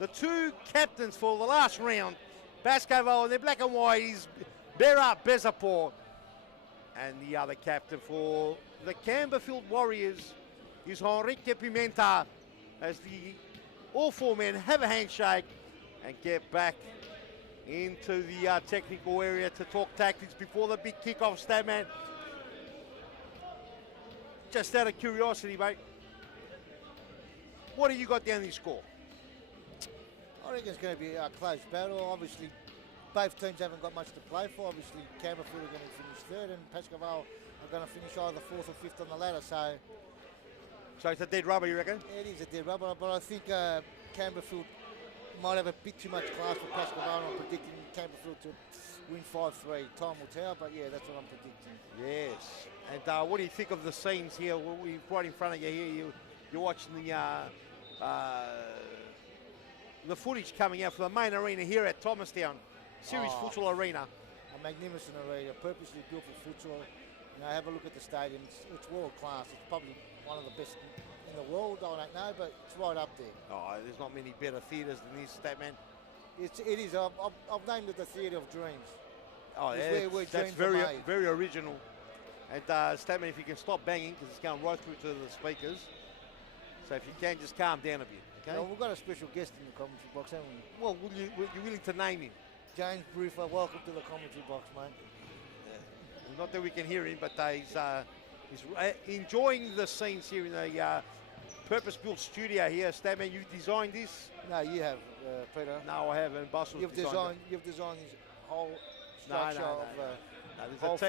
the two captains for the last round, Pascoe Vale, they're black and white, is Bera Bezapor. And the other captain for the Campbellfield Warriors is Enrique Pimenta, as all four men have a handshake and get back into the technical area to talk tactics before the big kickoff, Statman. Just out of curiosity, mate, what have you got down the score? I reckon it's going to be a close battle. Obviously, both teams haven't got much to play for. Obviously, Campbellfield are going to finish third, and Pascoe Vale are going to finish either fourth or fifth on the ladder. So it's a dead rubber, you reckon? It is a dead rubber, but I think Campbellfield might have a bit too much class for Pascoe Vale. I'm predicting Campbellfield to win 5-3. Time will tell, but yeah, that's what I'm predicting. Yes. And what do you think of the scenes here? We're right in front of you here. You're watching the footage coming out from the main arena here at Thomastown, Series Futsal Arena. A magnificent arena, purposely built for futsal. You know, have a look at the stadium. It's world class. It's probably one of the best in the world. I don't know, but it's right up there. Oh, there's not many better theatres than this, Statman. It is. I've named it the Theatre of Dreams. Oh, yeah, that's very original. And Statman, if you can stop banging, because it's going right through to the speakers. So if you can, just calm down a bit. Okay. Well, we've got a special guest in the commentary box, haven't we? Well, you're willing to name him? James Briefer, welcome to the commentary box, mate. Well, not that we can hear him, but he's enjoying the scenes here in the purpose-built studio here. Statman, you designed this? No, you have, Peter. No, I haven't. You've designed this whole structure of. There's a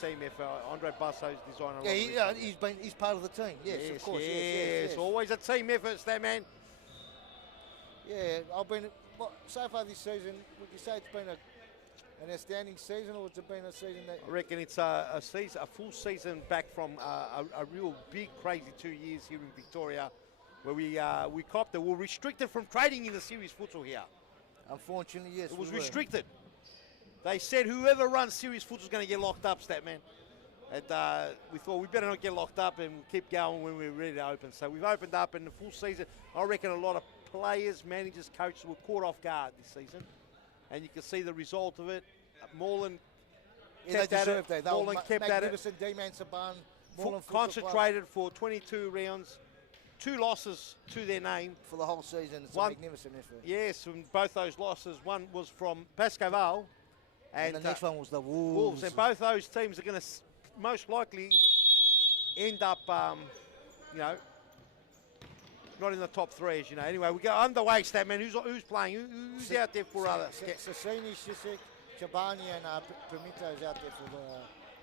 team effort. Andre Busso's designed a lot. He's part of the team. Yes, of course. Yes. Always a team effort, Statman. Yeah, so far this season, would you say it's been an outstanding season, or has it been a season that... I reckon it's a full season back from a real big, crazy 2 years here in Victoria, where we copped it. We were restricted from trading in the series futsal here. Unfortunately, yes. It was restricted. They said whoever runs series futsal is going to get locked up, Statman. And we thought we better not get locked up and keep going when we're ready to open. So we've opened up in the full season. I reckon a lot of players, managers, coaches were caught off guard this season. And you can see the result of it. Moreland kept at it. Moreland kept at it. D-Man Saban. Concentrated for 22 rounds. 2 losses to their name. For the whole season. It's a magnificent effort. Yes, from both those losses. One was from Pascoe Vale. And the next one was the Wolves. And both those teams are going to most likely end up, not in the top 3, as you know. Anyway, we go underway, Statman. Who's playing? Who's out there for other? Sassini, Shisik, Chabani, and Pimito's out there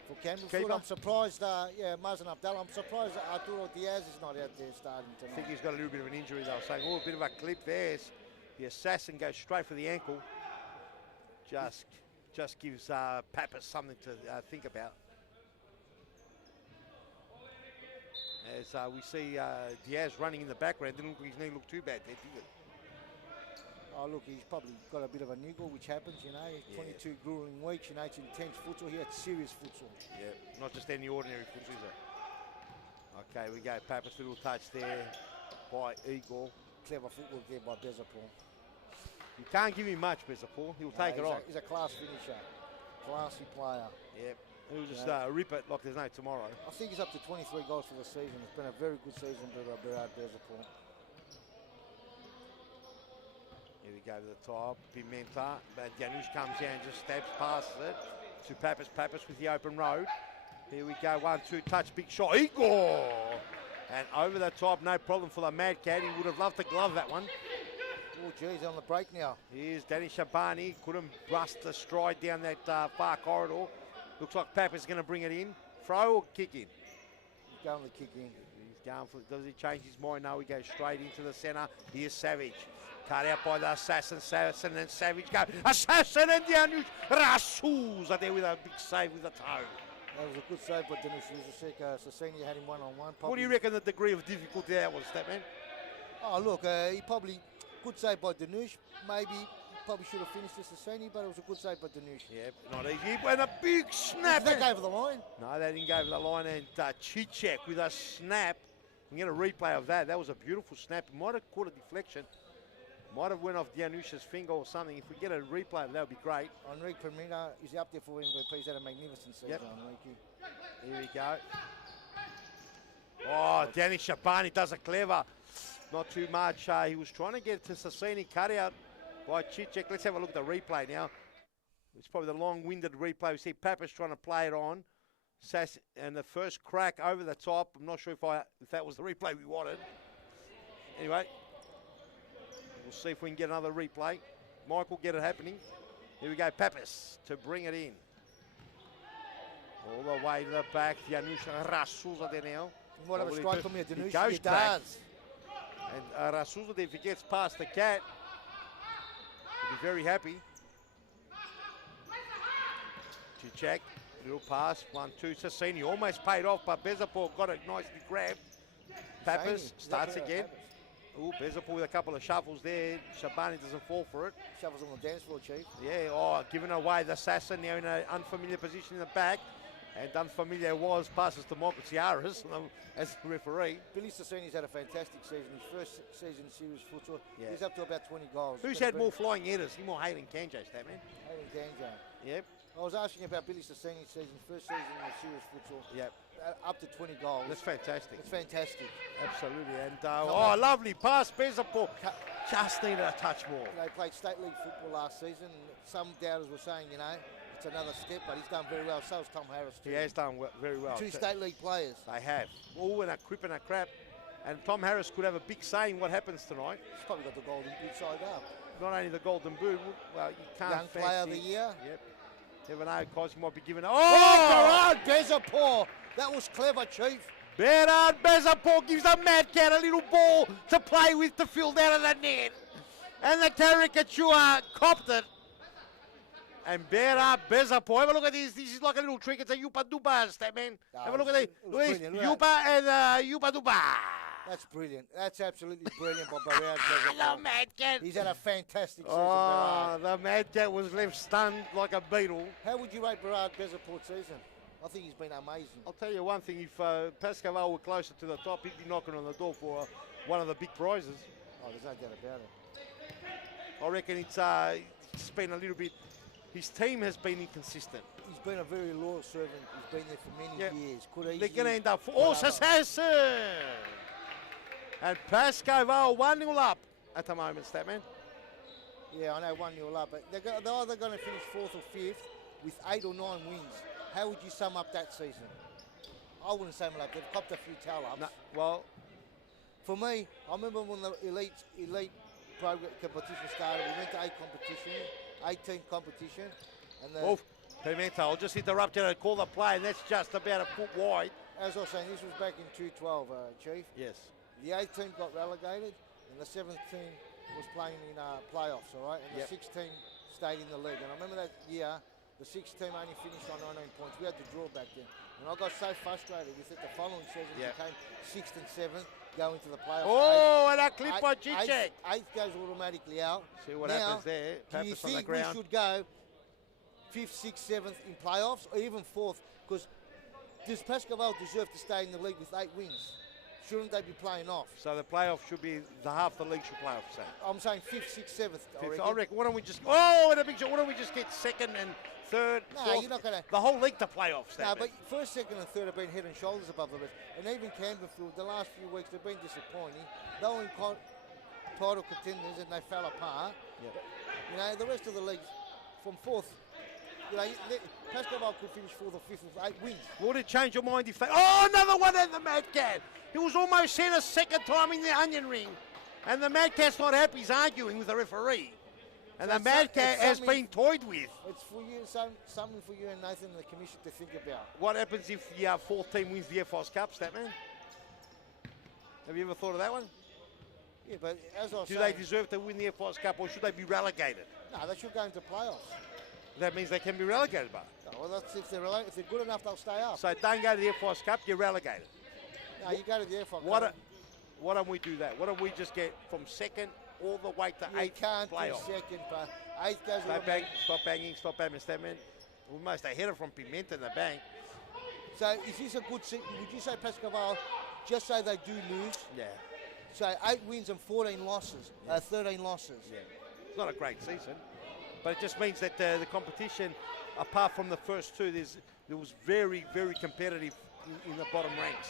for Campbellfield. I'm surprised, Mazen Abdallah. I'm surprised that Arturo Diaz is not out there starting tonight. I think he's got a little bit of an injury, they were saying. Oh, a bit of a clip there. The assassin goes straight for the ankle. Just gives Pappas something to think about. As we see Diaz running in the background, didn't look like his knee looked too bad there, did it? Oh, look, he's probably got a bit of a niggle, which happens, 22 grueling weeks, it's intense futsal here, it's serious futsal. Yeah, not just any ordinary futsal, is it? Okay, we go. Pappas, little touch there by Igor. Clever footwork there by Bezapor. You can't give him much, Bezapor. He'll take it on. He's a class finisher, classy player. Yep. He'll just rip it like there's no tomorrow. I think he's up to 23 goals for the season. It's been a very good season for Berard Bezapor. Here we go to the top. Pimenta. But Janusz comes down and just stabs past it to Pappas. Pappas with the open road. Here we go. 1-2 touch. Big shot. Igor! And over the top. No problem for the Mad Cat. He would have loved to glove that one. Oh, geez, on the break now. Here's Danny Shabani. Couldn't bust a stride down that far corridor. Looks like Pappas is going to bring it in. Throw or kick in? He's going to kick in. He's going for it. Does he change his mind? No, he goes straight into the centre. Here's Savage. Cut out by the Assassin. Assassin and Savage go. Assassin and Janusz Rasuz are there with a big save with a toe. That was a good save by Janusz Rasuz. Had him one-on-one. What do you reckon the degree of difficulty that was, Statman? Oh, look, he probably... Good save by Danush. Maybe probably should have finished this Sassini, but it was a good save by Danush. Yeah, not easy. And a big snap. Did they go over the line? No, they didn't go over the line. And Chichek with a snap. We get a replay of that. That was a beautiful snap. It might have caught a deflection. Might have went off Dianusha's finger or something. If we get a replay, that would be great. Enrique Permina is up there for MVP. He's had a magnificent season, Enrique. Here we go. Oh, Danny Shabani does it clever. Not too much. He was trying to get to Sassini, cut out by Chichek. Let's have a look at the replay now. It's probably the long-winded replay. We see Pappas trying to play it on. Sass, and the first crack over the top. I'm not sure if that was the replay we wanted. Anyway, we'll see if we can get another replay. Mike will get it happening. Here we go, Pappas to bring it in. All the way to the back. Janusha Rasuza there now. What have a strike from here, He Danush? He does. And Rasuza, if he gets past the cat, he'll be very happy. Chichak, little pass, 1-2. Sassini almost paid off, but Bezapor got it nicely grabbed. Pappas starts again. Ooh, Bezapor with a couple of shuffles there. Shabani doesn't fall for it. Shuffles on the dance floor, Chief. Yeah, giving away the Sassa now in an unfamiliar position in the back. And unfamiliar was passes to Michael Ciaras as the referee. Billy Sassini's had a fantastic season. His first season in series futsal. Yeah. He's up to about 20 goals. Who's had more flying headers? Him or Hayden Kanjo, that man? Hayden Kanjo. Yep. I was asking about Billy Sassini's season, first season in the series futsal. Yep. Up to 20 goals. That's fantastic. It's fantastic. Absolutely. And lovely pass, Bezapor. Just needed a touch more. They played state league football last season. Some doubters were saying, it's another step, but he's done very well. So has Tom Harris too. He has done very well. Two state league players. They have. All in a crip and a crap. And Tom Harris could have a big say in what happens tonight. He's probably got the golden boot side up. Not only the golden boot, well, you can't Young player of the year. Yep. Never know, Cosy might be given. Berard Bezapor. That was clever, Chief. Berard Bezapor gives the Mad Cat a little ball to play with to field out of the net. And the caricature copped it. And Berard Bezapor, have a look at this. This is like a little trick. It's a Yupa Dupa, that man. Have a look at this. Yupa and Yupa Dupa. That's brilliant. That's absolutely brilliant by Berard Bezapor. The Mad Cat. He's had a fantastic season, Berard. The Mad Cat was left stunned like a beetle. How would you rate Berard Bezaport's season? I think he's been amazing. I'll tell you one thing, if Pascoe Vale were closer to the top, he'd be knocking on the door for one of the big prizes. Oh, there's no doubt about it. I reckon it's been a little bit, his team has been inconsistent. He's been a very loyal servant. He's been there for many years. They're going to end up for Assassin. And Pascoe Vale 1-0 up at the moment, Statman. Yeah, I know 1-0 up, but they're either going to finish 4th or 5th with 8 or 9 wins. How would you sum up that season? I wouldn't sum it up. They've copped a few towel-ups. No, well, for me, I remember when the elite program competition started, we went to 8-team competition. And Pimenta, I'll just interrupt you and call the play, and that's just about a foot wide. As I was saying, this was back in 2012, Chief. Yes. The 8th team got relegated, and the 7th team was playing in playoffs, all right? And the 6th team stayed in the league. And I remember that year, the 6th team only finished on 19 points. We had to draw back then. And I got so frustrated with it, the following season became 6th and 7th, go into the playoffs. And a clip by Chichek. 8th goes automatically out. See what happens there. Do you think we should go 5th, 6th, 7th in playoffs, or even 4th? Because does Pascoe Vale deserve to stay in the league with 8 wins? Shouldn't they be playing off? So the playoff should be, half the league should play off, say. I'm saying 5th, 6th, 7th. I reckon. Why don't we just, in a big shot, why don't we just get 2nd and 3rd, No, 4th, you're not going to. the whole league to playoffs. No, but 1st, 2nd and 3rd have been head and shoulders above the rest. And even Campbellfield, the last few weeks, they've been disappointing. They were in title contenders and they fell apart. Yep. The rest of the leagues from 4th, Pascoe Vale could finish 4th or 5th with 8 wins. Would it change your mind if they... another one at the Mad Cat. He was almost sent a second time in the onion ring. And the Mad Cat's not happy. He's arguing with the referee. And so the Mad Cat has been toyed with. It's for you, something for you and Nathan and the commission to think about. What happens if the 4th team wins the FOS Cup, Statman? Have you ever thought of that one? Yeah, but as I was saying... Do they deserve to win the FOS Cup, or should they be relegated? No, they should go into playoffs. That means they can be relegated, but... No, well, if they're good enough, they'll stay up. So don't go to the FOS Cup, you're relegated. No, you go to the FOS Cup. Why don't we do that? Why don't we just get from 2nd all the way to 8th? You can't playoff. do 2nd, but 8th goes... Stop banging, Statman. We're almost ahead of from Pimenta in the bank. So is this a good season? Would you say Pascoe Vale, just say they do lose? Yeah. So 8 wins and 14 losses, 13 losses. Yeah. It's not a great season, but it just means that the competition, apart from the first two, there was very, very competitive in the bottom ranks.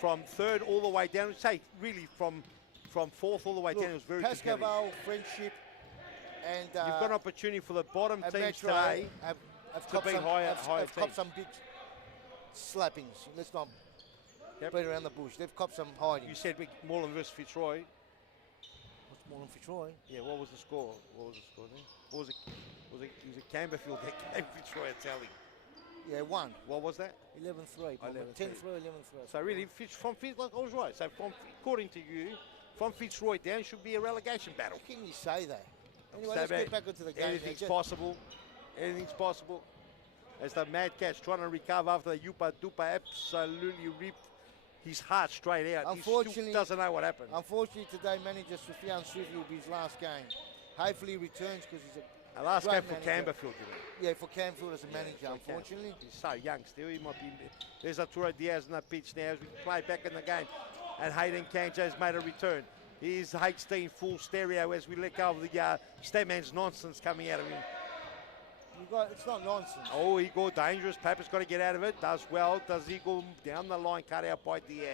From third all the way down, say really from fourth all the way down, it was very Pascoe competitive. Vale, Friendship, and You've got an opportunity for the bottom teams Metro today have to beat higher have copped teams. some big slappings. Let's not Yep. beat around the bush. They've copped some hiding. You said Moreland versus Fitzroy. What's more than Fitzroy? Yeah, what was the score? What was the score then? What was it? Was it Campbellfield that gave Fitzroy a tally? Yeah, 1. What was that? 11-3. 10-3, 11-3. So really, from Fitzroy, I was right. So according to you, from Fitzroy down should be a relegation battle. How can you say that? Anyway, So let's get back into the game. Anything's possible. Anything's possible. As the Mad Cat's trying to recover after the Yupa Dupa absolutely ripped his heart straight out. He still doesn't know what happened. Unfortunately, today, manager Sufyan Sufi will be his last game. Hopefully, he returns because he's a last game for manager. Campbellfield, you know. Yeah, for Campbellfield as a manager, unfortunately. He's so young still. He might be. There's Arturo Diaz on the pitch now as we play back in the game. And Hayden Kanjo's made a return. Here's HD in full stereo as we let go of the Statman's nonsense coming out of him. It's not nonsense. Oh, he got dangerous. Papa's got to get out of it. Does well. Does he go down the line? Cut out by Diaz.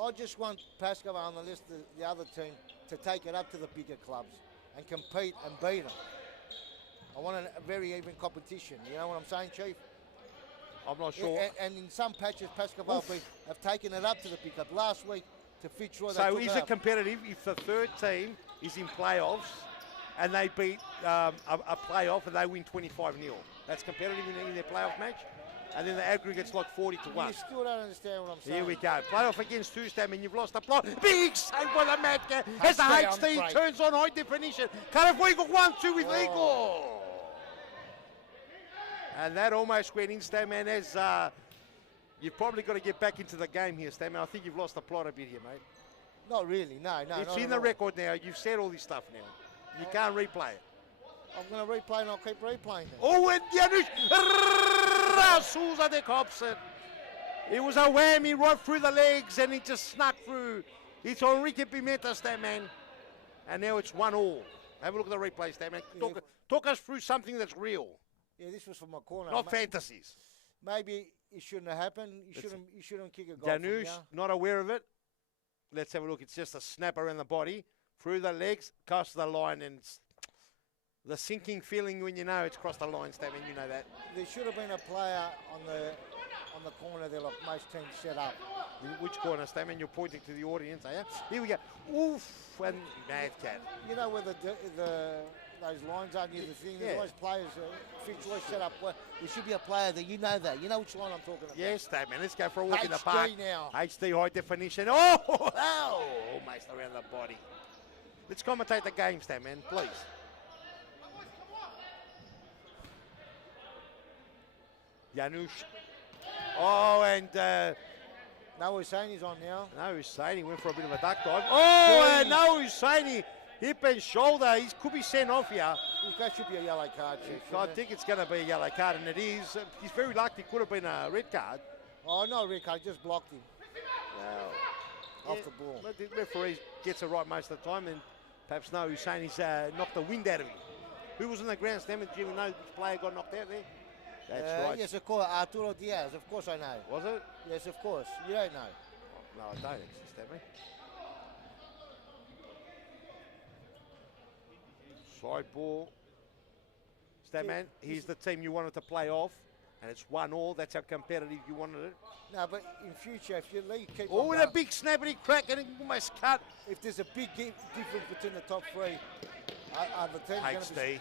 I just want Pascoe on the list of the other team to take it up to the bigger clubs and compete and beat them. I want a very even competition. You know what I'm saying, Chief? I'm not sure. And in some patches, Pascoe Vale have taken it up to the big club. Last week to Fitzroy. So is it competitive if the third team is in playoffs and they beat a playoff and they win 25-0? That's competitive in their playoff match? And then the aggregate's like 40-1. You still don't understand what I'm saying. Here we go. Playoff against Tuesday, and you've lost the plot. Big save by the Mad Cat as the HD turns on high definition. Campbellfield 1-2 with Eagle. And that almost went in, Statman, as you've probably got to get back into the game here, Statman. I think you've lost the plot a bit here, mate. Not really, no. It's in the record now. You've said all this stuff now. You can't replay it. I'm going to replay and I'll keep replaying it. Oh, and Janusz Souza de Kopsen. It was a whammy right through the legs and he just snuck through. It's Enrique Pimenta, Statman. And now it's 1-1. Have a look at the replay, Statman. Talk us through something that's real. Yeah, this was from my corner. Not fantasies. Maybe it shouldn't have happened. You shouldn't kick a goal. Janusz, not aware of it. Let's have a look. It's just a snap around the body, through the legs, cross the line, and the sinking feeling when you know it's crossed the line, Statman. You know that. There should have been a player on the corner there, like most teams set up. Which corner, Statman? You're pointing to the audience, are you? Here we go. Oof, and Mad Cat. You know where those lines are near the thing. There's always players. Fitzroy set up. Well, there should be a player there. You know that. You know which line I'm talking about. Yes, Statman. Let's go for a walk in the HD park. now. HD high definition. Oh, almost around the body. Let's commentate the game, Statman, please. Janusz. Oh, and no Husseini's on now. No Husseini went for a bit of a duck dive. Oh, and no Husseini. Hip and shoulder. He could be sent off here. That should be a yellow card, Chief. I think it's going to be a yellow card, and it is. He's very lucky. It could have been a red card. Oh, no red card. Just blocked him. Well, off the ball. But the referee gets it right most of the time, and perhaps no Husseini's knocked the wind out of him. Who was on the ground, Stammer? Do you know which player got knocked out there? That's right. Yes, of course. Arturo Diaz. Of course I know. Was it? Yes, of course. You don't know. No, I don't actually, Stammer. Side ball. Statman, here's the team you wanted to play off, and it's 1-1. That's how competitive you wanted it. No, but in future, if you keep on with a big snappity crack and it almost cut. If there's a big difference between the top three, the team's going to be...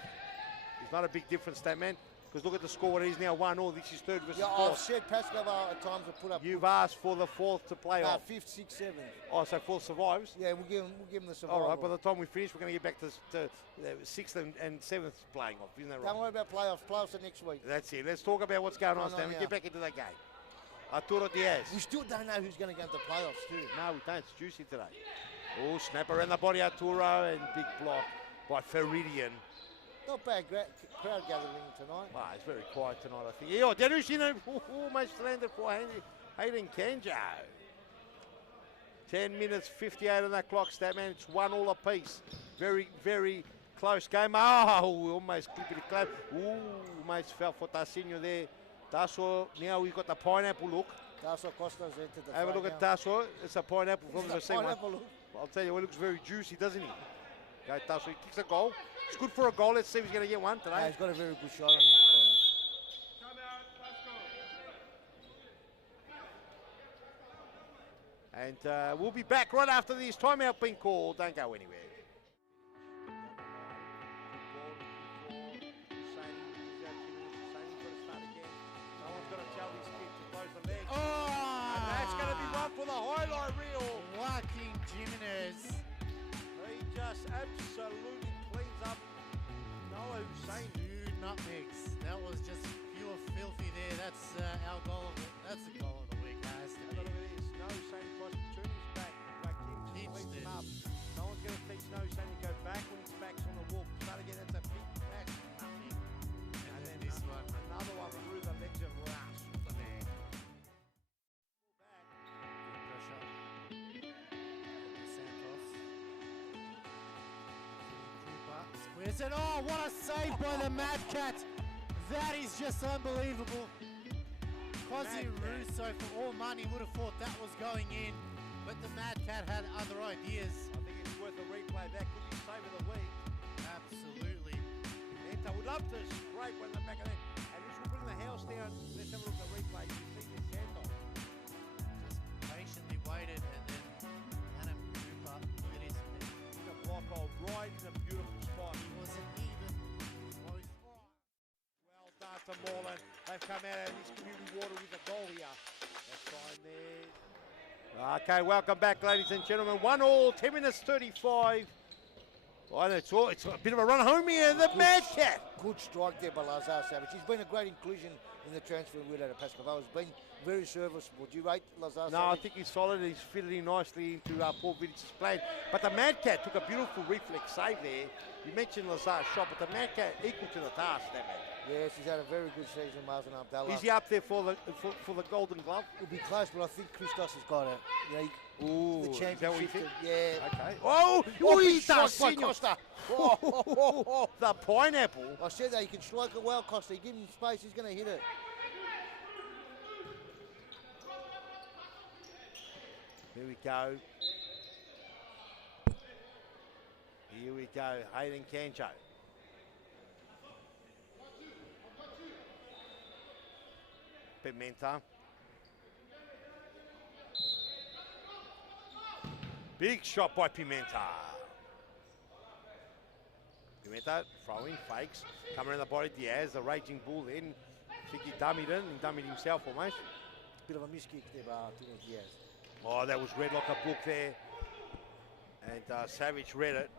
There's not a big difference, Statman. Because look at the score, it is now 1-1. This is third versus fourth. I've said Pascoe Vale at times have put up... You've asked for the fourth to play off. Fifth, sixth, seventh. Oh, so fourth survives? Yeah, we'll give them the survival. All right, by the time we finish, we're going to get back to sixth and seventh playing off. Isn't that right? Don't worry about playoffs. Playoffs are next week. That's it. Let's talk about what's going on, Stan. Get back into the game. Arturo Diaz. We still don't know who's going to go into playoffs, too. No, we don't. It's juicy today. Oh, snap around the body, Arturo, and big block by Feridian. Not bad crowd gathering tonight. Wow, it's very quiet tonight, I think. Yeah, Janusz almost landed for Hayden Kanjo. 10 minutes 58 on that clock, Statman. It's 1-1 apiece. Very, very close game. Oh, almost clipped it close. Ooh, almost fell for Tassino there. Tasso, now we've got the pineapple look. Tasso Costa's entered the Have a look at Tasso. It's a pineapple from the same one. look. I'll tell you, it looks very juicy, doesn't he? Okay, Tasso, he kicks a goal. It's good for a goal. Let's see if he's going to get one today. Yeah, he's got a very good shot on it. Come out, Pascoe. And we'll be back right after this timeout being called. Don't go anywhere. For the highlight reel. Joaquin Jimenez. He just absolutely cleans up Noah Hussein. 2 nutmegs. That was just pure filthy there. That's our goal. That's the goal of the week, guys. Have a look at this. Noah Hussein tries to turn his back. Joaquin just cleans him up. No one's going to teach Noah Hussein to go back when his back's on the wall. Start again. That's a big match. Nothing. And then this one. Another one through the legs of Rush. Squares it. Oh, what a save by the Mad Cat. That is just unbelievable. Cosy Russo, for all money, would have thought that was going in, but the Mad Cat had other ideas. I think it's worth a replay. That could be save of the week. Absolutely. I would love to scrape one in the back of that. And this will bring the house down. Let's have a look at the replay. You see the Santos. Just patiently waited, and then Adam Cooper, look at his head. In a block hole, right in a beautiful spot. He wasn't even close. Well done to Moreland. They've come out of this community water with a goal here. That's fine there. Okay, welcome back, ladies and gentlemen. 1-1, 10 minutes 35. Oh, it's a bit of a run home here. The Mad Cat. Good strike there by Lazar Savage. He's been a great inclusion in the transfer window at Pascoe Vale. He's been very serviceable. Do you rate Lazar Savage? No, I think he's solid. He's fitted in nicely into Paul Vidich's plan. But the Mad Cat took a beautiful reflex save there. You mentioned Lazar's shot, but the Mad Cat equal to the task, that man. Yes, he's had a very good season, Mazen Abdallah. Is he up there for the Golden Glove? It'll be close, but I think Christos has got it. You know, Ooh, the is that what you championship. think? Yeah. Okay. Oh, Big he strike does, by Senor. Costa. The pineapple. I said that he can strike it well, Costa. You give him space, he's going to hit it. Here we go. Here we go. Hayden Cancho. Pimenta. Big shot by Pimenta. Pimenta throwing, fakes, coming around the body. Diaz, the raging bull then. I think he dummied it, and dummied himself almost. Bit of a miskick there by Diaz. Oh, that was read like a book there. And Savage read it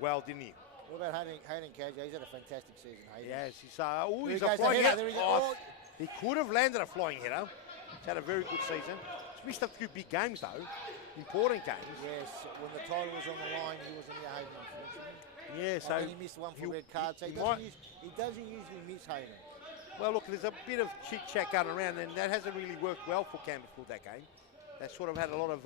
well, didn't he? What about Hayden Cancho? He's had a fantastic season, Hayden. Yes, he's he's There a he goes, the flying header, header. there he Oh, goes. he could have landed a flying header. He's had a very good season. He's missed a few big games though, important games. Yes, when the title was on the line, he wasn't here, Hayden, unfortunately. Yeah, so And he missed one for red card, so he doesn't usually miss Hayden. well, look, there's a bit of chit-chat going around, and that hasn't really worked well for Campbellfield that game. They sort of had a lot of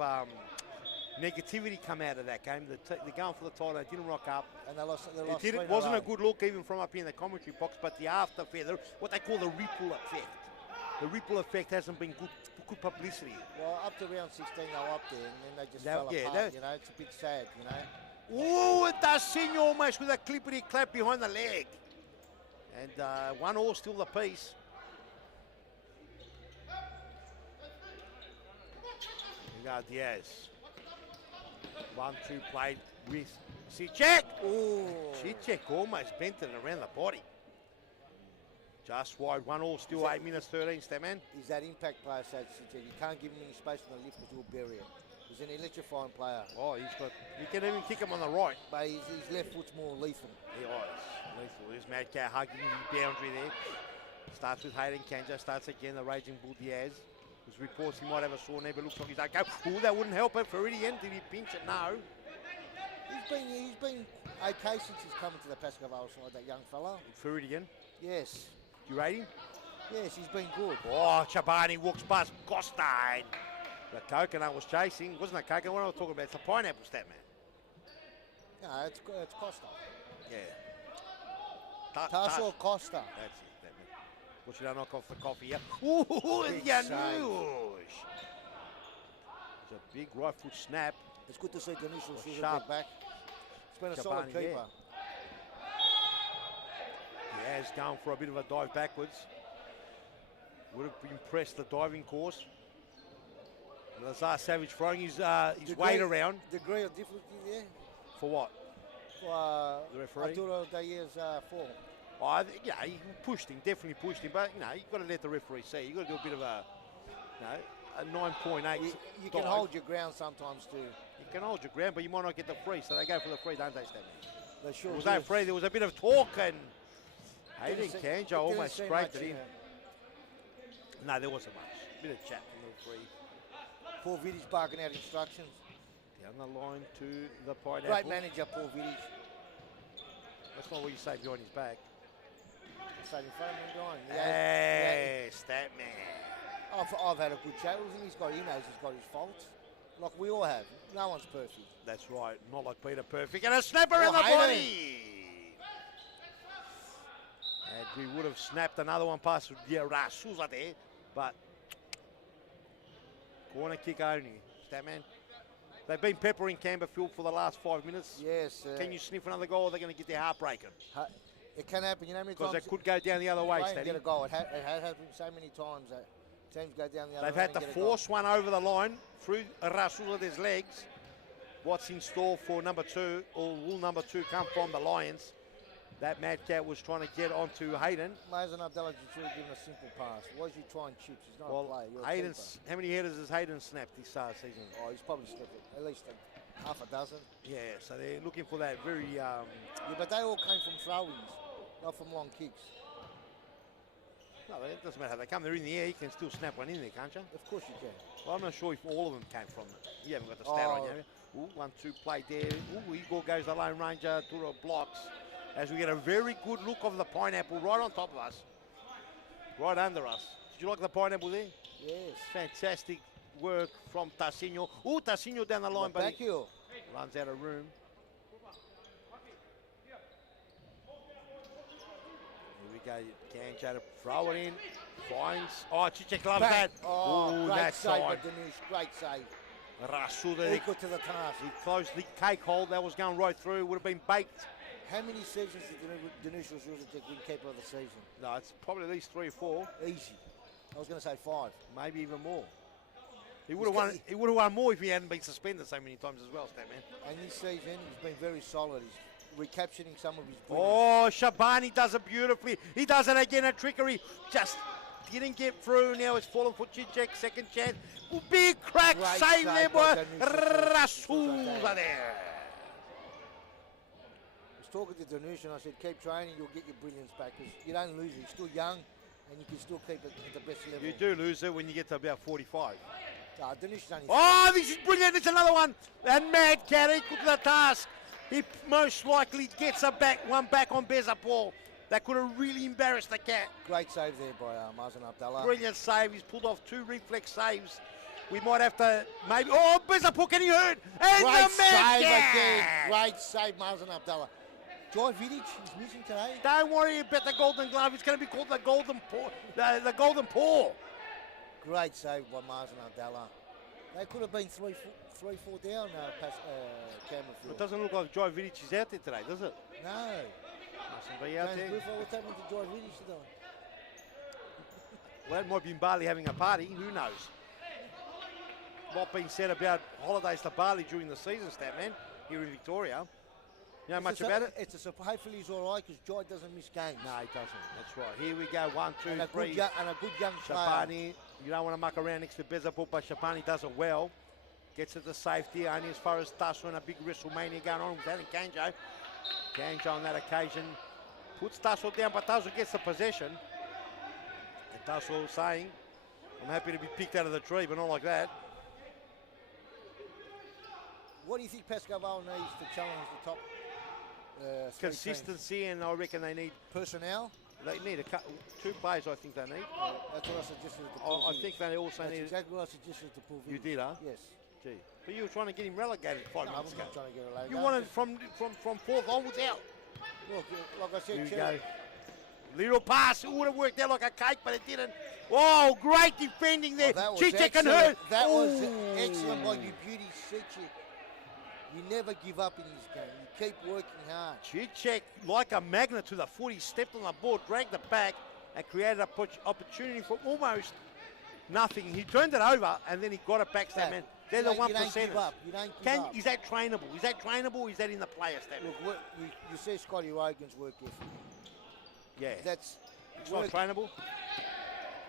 negativity come out of that game. They're going for the title, they didn't rock up. And they lost It wasn't a good look even from up here in the commentary box, but the after effect, what they call the ripple effect. The ripple effect hasn't been good publicity. Well, up to round 16, they were up there, and then they just fell apart, you know. It's a bit sad, you know. Oh, it does sing almost with a clippity clap behind the leg. And 1-1 still the piece. You got Diaz. 1-2 played with Sicek. Oh. Sicek almost bent it around the body. Just wide, 1-1 still 8 minutes 13, Statman. He's that impact player, so you can't give him any space on the lift because he'll bury it. He's an electrifying player. Oh, you can even kick him on the right. But his left foot's more lethal. He is lethal. There's Mad Cat hugging the boundary there. Starts with Hayden Canjo, starts again the Raging Bull Diaz. There's reports he might have a sore knee, but looks like he's okay. Oh, that wouldn't help it. Floridian, did he pinch it? No. He's been okay since he's come into the Pascoe Vale side, that young fella. Floridian, Yes. you rate him? Yes, he's been good. Oh, Chabani walks past Costine. The coconut was chasing. Wasn't a coconut. What am I talking about? It's a pineapple, stat man. No, it's Costa. Yeah. Tasso Costa. That's it, stat man. What should I knock off the coffee here? Ooh, Big Janusz. It's a big right foot snap. It's good to see Denishal shoot sharp. it back. It's been a solid Shabani, keeper. yeah. He has gone for a bit of a dive backwards. Would have impressed the diving course. Lazar Savage throwing his weight around. Degree of difficulty there For what? for The referee? Arturo Diaz's fall. Oh, yeah, he pushed him, definitely pushed him. But, you've got to let the referee see. You've got to do a bit of a 9.8 You can dive. hold your ground sometimes too. You can hold your ground, but you might not get the free. So they go for the free, don't they, Stan? They sure There was do. no free. There was a bit of talk and Hayden Didn't see- Kanjo didn't almost see scraped much, it in. No, there wasn't much. Bit of chat from the referee. Paul Vidic barking out instructions. Down the line to the pineapple. Great manager, Paul Vidic. That's not what you say behind his back. Sat in front of him going. Yes, that man. I've had a good chat with him. He knows he's got his faults. Like we all have. No one's perfect. That's right. Not like Peter Perfect. And a snapper Oh, in the Hayden. body. And we would have snapped another one past Rasuza there. But corner kick only. Statman. They've been peppering Campbellfield for the last 5 minutes. Yes. Can you sniff another goal or they're going to get their heart breaking? It can happen. You know how many Because times they could go down the other way, play and Statty. get a goal. It has happened so many times that teams go down the other They've way had to and get a goal. force one over the line through Rasuza's legs. What's in store for number 2, or will number 2 come from the Lions? That Mad Cat was trying to get onto Hayden. Mazen Abdallah should have given a simple pass. Why is he trying chips? He's not a Well, player. You're a Hayden's, keeper. how many headers has Hayden snapped this season? Oh, he's probably slipped it. At least half a dozen. Yeah, so they're looking for that very... Yeah, but they all came from throw-ins, not from long kicks. No, it doesn't matter how they come. They're in the air. You can still snap one in there, can't you? Of course you can. Well, I'm not sure if all of them came from it. You haven't got the stat on you, have you? Ooh, 1-2 play there. Ooh, Igor goes the Lone Ranger. Turo blocks. As we get a very good look of the pineapple right on top of us. Right under us. Did you like the pineapple there? Yes. Fantastic work from Tassinho. Ooh, Tassinho down the line, but Back he heel. runs out of room. Here we go. Kanjo to throw it in. Finds. Oh, Chichek loves that. Oh, Ooh, great that save side. by Danush. Great save. Rasuda. Equal to the task. He closed the cake hole. That was going right through. Would have been baked. How many seasons did Danush was used to win keeper of the season? No, it's probably at least 3 or 4. Easy. I was going to say 5. Maybe even more. He would have won. He would have won more if he hadn't been suspended so many times as well, Statman. And this season, he's been very solid. He's recapturing some of his brilliance. Oh, Shabani does it beautifully. He does it again, a trickery. Just didn't get through. Now it's fallen for Chichek. Second chance. Ooh, big crack Great save there, save boy. by Danush. Rasuza there. I was talking to Danush and I said, keep training, you'll get your brilliance back. Because you don't lose it. He's still young and you can still keep it at the best level. You do lose it when you get to about 45. Danush is only... Oh, this is brilliant. It's another one. And Mad Cat equal to the task. He most likely gets one back on Bezapol. That could have really embarrassed the Cat. Great save there by Mazen Abdallah. Brilliant save. He's pulled off 2 reflex saves. We might have to maybe... Oh, Bezapol, can he hurt? And Great the Mad save Cat. again. Great save, Mazen Abdallah. Joy Vidic is missing today. Don't worry about the Golden Glove. It's going to be called the Golden Paw. The Golden Paw. Great save by Mazen Abdallah. They could have been 3-4 down, Campbellfield. It doesn't look like Joy Vidic is out there today, does it? No. Mustn't be out James there. Griffith, what's happening to Joy Vidic today? Well, that might be in Bali having a party. Who knows? Lot being said about holidays to Bali during the season, Statman, here in Victoria. You know much about it? Hopefully he's all right because Joy doesn't miss games. No, he doesn't. That's right. Here we go. 1, 2, And a 3. good young player. Shabani, you don't want to muck around next to Bezapol, but Shabani does it well. Gets it to safety, only as far as Tasso and a big WrestleMania going on with that and Kanjo. Kanjo on that occasion puts Tasso down, but Tasso gets the possession. And Tasso saying, I'm happy to be picked out of the tree, but not like that. What do you think Pascoe Vale needs to challenge the top three Consistency, and I reckon they need teams? Personnel? They need two players, I think they need. That's what I suggested at the pool. I think they also That's need. exactly what I suggested at the pool. You did, huh? Yes. Gee. But you were trying to get him relegated 5 No, minutes I'm ago. not trying to get a leg. You wanted from fourth onwards out. Look, like I said, Here we Cherry, go. Little pass. It would have worked out like a cake, but it didn't. Oh, great defending there. that was Chichek and excellent. her. That was excellent by you, beauty Chichek. You never give up in this game. You keep working hard. Chichek, like a magnet to the foot, he stepped on the board, dragged it back, and created an opportunity for almost nothing. He turned it over, and then he got it back. Man, they're the 1%. You don't give up. You don't give up. Is that trainable? Is that trainable? Or is that in the player statement? Look, you say Scotty Rogan's work ethic. Yeah. That's It's not trainable.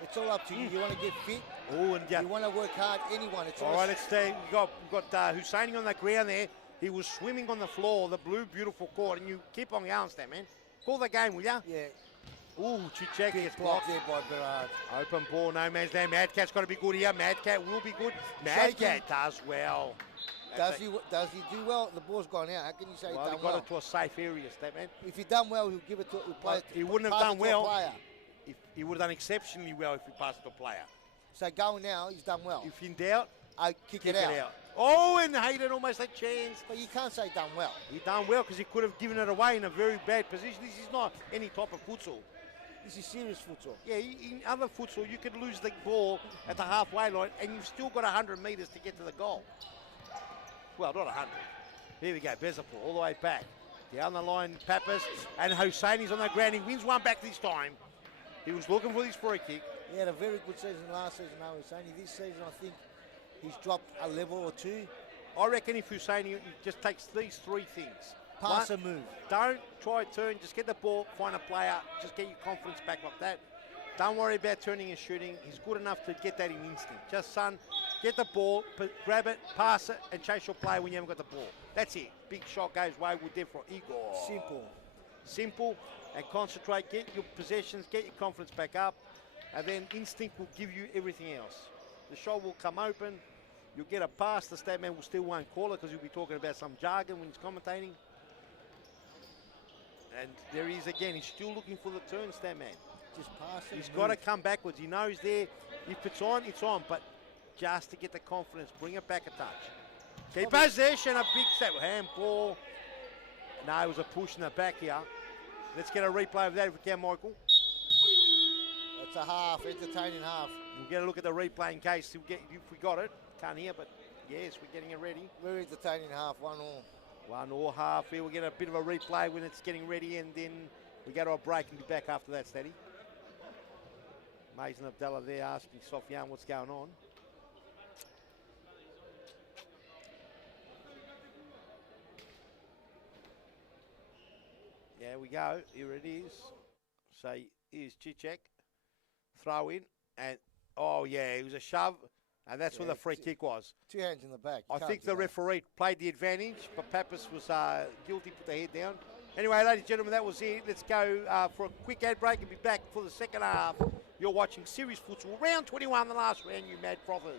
It's all up to you. You want to get fit. Oh, and yeah. You want to work hard. Anyone. It's all right, let's stay. We've got Husseini on the ground there. He was swimming on the floor, the blue, beautiful court, and you keep on going, Stan, man. Call the game, will ya? Yeah. Ooh, Chichek gets blocked blocked. there by Berard. Open ball, no man's land. Mad Cat's got to be good here. Mad Cat will be good. Mad Cat does well. Does he do well? The ball's gone out. How can you say Well, he he done got well? it to a safe area, Stan, man. If he done well, he'll give it to he'll play it. He wouldn't have pass done it to a well. player. If he would have done exceptionally well if he passed it to a player. So going now, he's done well. If in doubt, kick it out. Oh, and Hayden almost had chance. But you can't say done well. He done well because he could have given it away in a very bad position. This is not any type of futsal. This is serious futsal. Yeah, in other futsal, you could lose the ball at the halfway line and you've still got 100 metres to get to the goal. Well, not 100. Here we go, Bezapur all the way back. Down the line, Pappas, and Hosseini's on the ground. He wins one back this time. He was looking for his free kick. He had a very good season last season, Hosseini. This season, I think he's dropped a level or two. I reckon if Husseini just takes these three things. Pass and move. Don't try to turn, just get the ball, find a player, just get your confidence back like that. Don't worry about turning and shooting. He's good enough to get that in instinct. Just, son, get the ball, grab it, pass it, and chase your player when you haven't got the ball. That's it. Big shot goes wayward there for Igor. Simple, and concentrate, get your possessions, get your confidence back up, and then instinct will give you everything else. The shot will come open, you'll get a pass, the stat man will still won't call it because he'll be talking about some jargon when he's commentating. And there he is again, he's still looking for the turn, stat man. Just pass it. He's got to come backwards, he knows there, if it's on, but just to get the confidence, bring it back a touch. Keep possession, a big step, handball. No, it was a push in the back here. Let's get a replay of that if we can, Michael. It's a half, entertaining half. We'll get a look at the replay in case if we got it. Can't hear, but yes, we're getting it ready. Very entertaining half, 1-1. 1-1 half here. We'll get a bit of a replay when it's getting ready, and then we go to a break and be back after that, Steady. Mason Abdallah there asking Sofyan what's going on. There we go. Here it is. So here's Chichek. Throw in. And, oh, yeah, it was a shove. And that's where the free kick was. 2 hands in the back. I think the referee played the advantage, but Pappas was guilty, put the head down. Anyway, ladies and gentlemen, that was it. Let's go for a quick ad break and be back for the second half. You're watching Series Futsal, round 21, the last round, you mad frothers.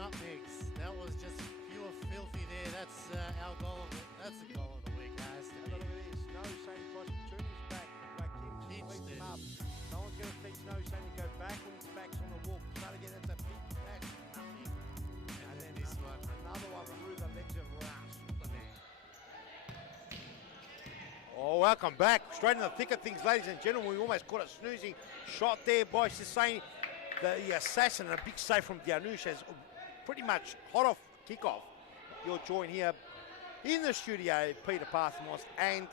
nutmegs. That was just pure filthy there. That's our goal of it. That's the goal of the week, has to be. No saying turn his back. Like him, Pinched him it. up. No one's going to teach no saying to go back when his back's on the wall. Try to get that's a big back. And then this one. Another one through the legs of Rouse. Oh, welcome back. Straight in the thick of things, ladies and gentlemen. We almost caught a snoozing shot there by Sisane, the assassin, and a big save from Dianush as pretty much hot off kickoff. You're joined here in the studio, Peter Parthamos and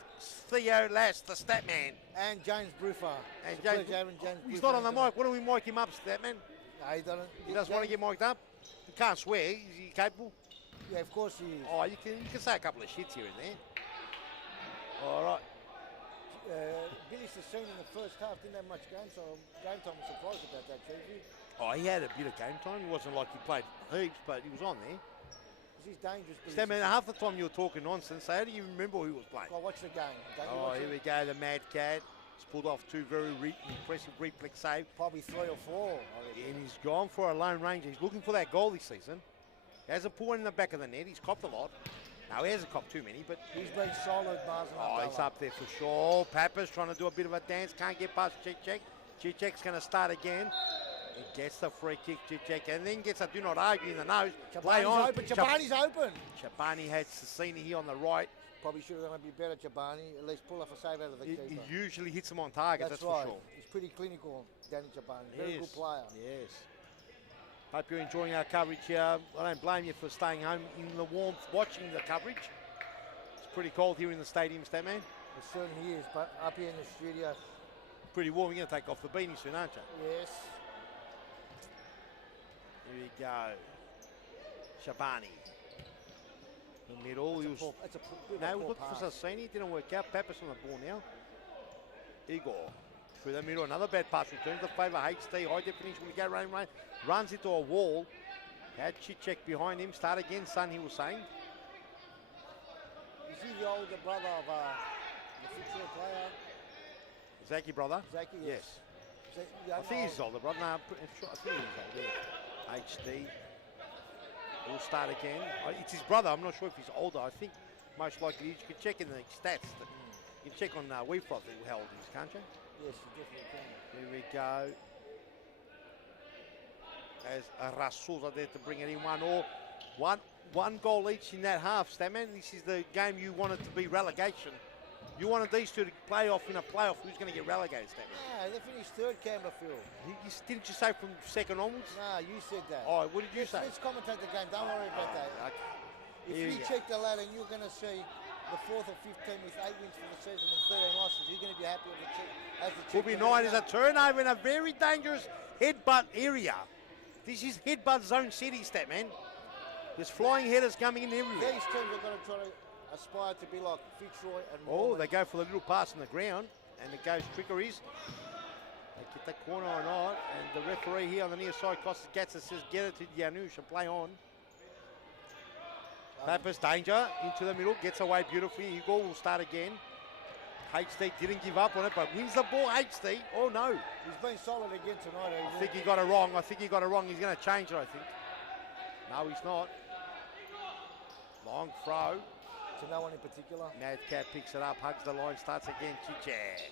Theo Lass, the stat man. And James Bruffer. And It's a James, pleasure having James he's Bruffer not on the tonight. mic. Why don't we mic him up, stat man? No, he doesn't. He doesn't want to get mic'd up. He can't swear. Is he capable? Yeah, of course he is. Oh, you can say a couple of shits here and there. All right. Billy Sassine in the first half didn't have much game, so game time was surprised about that, Chiefy. Oh, he had a bit of game time. It wasn't like he played heaps, but he was on there. He's dangerous. Billy Stat man, Sassine. half the time you were talking nonsense. So how do you remember who was playing? Go watch the game. Don't you Oh, watch here it? we go. The Mad Cat. He's pulled off two very impressive reflex saves. Probably 3 or 4. I reckon. And he's gone for a lone ranger. He's looking for that goal this season. He hasn't put one in the back of the net. He's copped a lot. No, he hasn't copped too many, but He's been solid, Mars. oh, he's up there for sure. Pappas trying to do a bit of a dance. Can't get past Chichek. Chichek's going to start again. He gets the free kick, Chichek, and then gets a do not argue in the nose. Play Chabani's on. open. Chabani's open. Chabani had Sassini here on the right. Probably should have done a bit better, Chabani. At least pull off a save out of the He keeper. usually hits him on target, that's right. for sure. He's pretty clinical, Danny Chabani. Very good player. Yes. Hope you're enjoying our coverage here. I don't blame you for staying home in the warmth, watching the coverage. It's pretty cold here in the stadium, Statman. It certainly is, but up here in the studio, Pretty warm. You're going to take off the beanie soon, aren't you? yes. Here we go. Shabani. The middle. He was, That's a good no, he was poor looking for pass. Sassini. Didn't work out. Pappas on the ball now. Igor. Through the middle. Another bad pass. Returns the favour. HD. High definition. We go running. Runs into a wall. Had Chichek behind him. Start again, son, he was saying. Is he the older brother of the futsal player? Zaki, brother? Zaki, Yes. I think he's older, brother. No, I'm sure. I think he's older. HD. We'll start again. It's his brother. I'm not sure if he's older. I think most likely you can check in the stats. You can check on WeFroth how old he is, can't you? Yes, you definitely can. Here we go. As Rasul are there to bring it in 1-1. One goal each in that half, Statman. This is the game you wanted to be relegation. You wanted these two to play off in a playoff. Who's going to get relegated, Statman? Yeah, they finished third, Campbellfield. Didn't you say from second onwards? Nah, you said that. Oh, what did you say? Let's commentate the game. Don't worry about that. Okay. If Here you we go. check the ladder, you're going to see the 4th or 5th team with 8 wins for the season and 13 losses. You're going to be happy with the check. Will be 9 is a turnover in a very dangerous headbutt area. This is headbutt zone city, Statman. There's flying headers coming in everywhere. These teams are going to try to aspire to be like Fitzroy and Oh, Mormon. they go for the little pass on the ground, and it goes trickeries. They get that corner or not, and the referee here on the near side, Costas Gatsa, says get it to Janusz and play on. Pappas, danger, into the middle, gets away beautifully. Igor will start again. HD didn't give up on it, but wins the ball, HD. Oh, no. He's been solid again tonight. I think he got it wrong. He's going to change it, I think. No, he's not. Long throw. To no one in particular. Mad Cat picks it up, hugs the line, starts again. Chichek.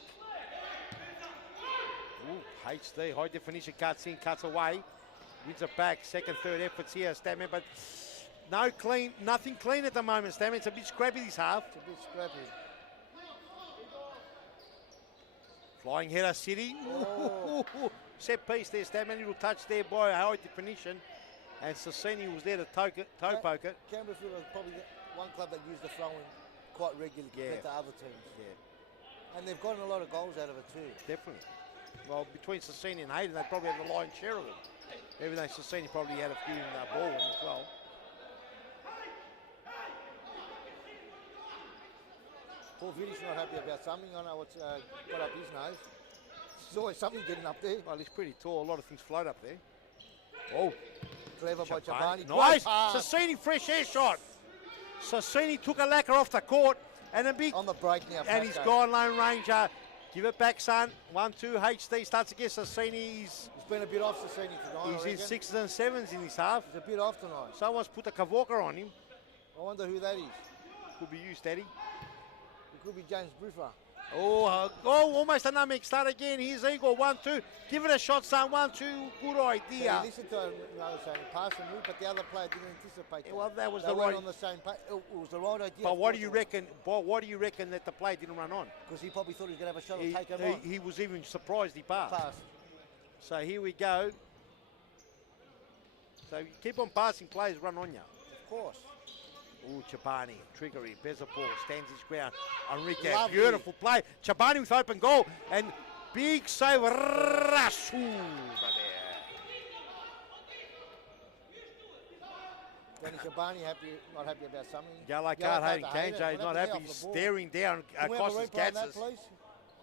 Ooh, HD, high definition, cuts in, cuts away. Wins it back. Second, third efforts here, Statman, but no clean, nothing clean at the moment, Statman. It's a bit scrappy this half. It's a bit scrappy. Flying header, City. Oh. Set piece there, Statman. Little touch there by a high definition. And Sassini was there to toe poke it. Campbellfield was probably the one club that used the throw-in quite regularly compared to other teams. Yeah, And they've gotten a lot of goals out of it too. definitely. Well, between Sassini and Hayden, they probably have the lion's share of it. Even though Sassini probably had a few in the ball as well. Paul Vidi's not happy about something. I know what's got up his nose. There's always something getting up there. Well, he's pretty tall. A lot of things float up there. Oh, Clever by Chabani. nice. Great pass. Sassini, fresh air shot. Sassini took a lacquer off the court and a big, On the break now. and he's Pascoe. gone Lone Ranger. Give it back, son. 1-2, HD starts against Sassini. He's been a bit off to see tonight. He's in 6s and 7s in his half. He's a bit off tonight. Someone's put a Kavorka on him. I wonder who that is. Could be you, Steady. It could be James Briffa. Oh, almost a numbing start again. Here's Igor, 1-2. Give it a shot, son. 1-2. Good idea. Listen to him, saying pass and move, but the other player didn't anticipate that. Well, that was they the weren't right. on the same page. It was the right idea. But what do you reckon? Why do you reckon that the play didn't run on? Because he probably thought he was going to have a shot and take him on. He was even surprised he passed. Passed. So here we go. So you keep on passing, players run on you. Of course. Oh, Chabani, trickery, Bezapol stands his ground. Enrique, Lovely. beautiful play. Chabani with open goal and big save. Rasul there. Danny Shabani not happy about something. Yellow card, Hayden Kanjo, he's not happy. He's staring down Costas Gatzis.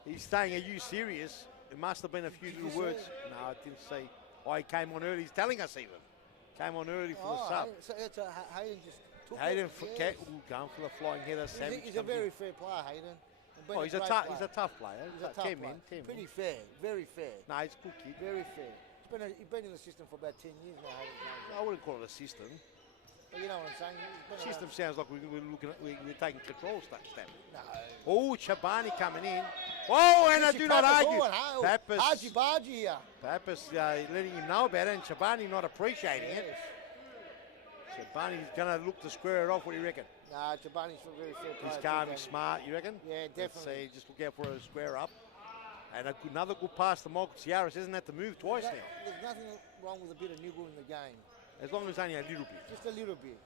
He's saying, are you serious? It must have been a few little words. No, I didn't see. Oh, he came on early. He's telling us even. Came on early for the sub. So it's Hayden just took Hayden it. going for the flying header. He's a very fair player, Hayden. Oh, he's a tough player. He's a tough player. Pretty fair, very fair. No, he's a good kid. Very fair. He's been in the system for about 10 years now, Hayden. No, I wouldn't call it a system. But you know what I'm saying? System sounds like we're taking control stuff. No. Oh, Chabani coming in. Oh, and I do not argue. Pappas. Haji here. Pappas letting him know about it, and Chabani not appreciating it. Chabani's going to look to square it off. What do you reckon? Nah, Chabani's a very fair player. He's calm, he's smart, you reckon? Yeah, definitely. Let's see, just look out for a square up. And another good pass to Michael Ciaris. Isn't that to move twice now? There's nothing wrong with a bit of niggle in the game. As long as it's only a little bit. Just a little bit.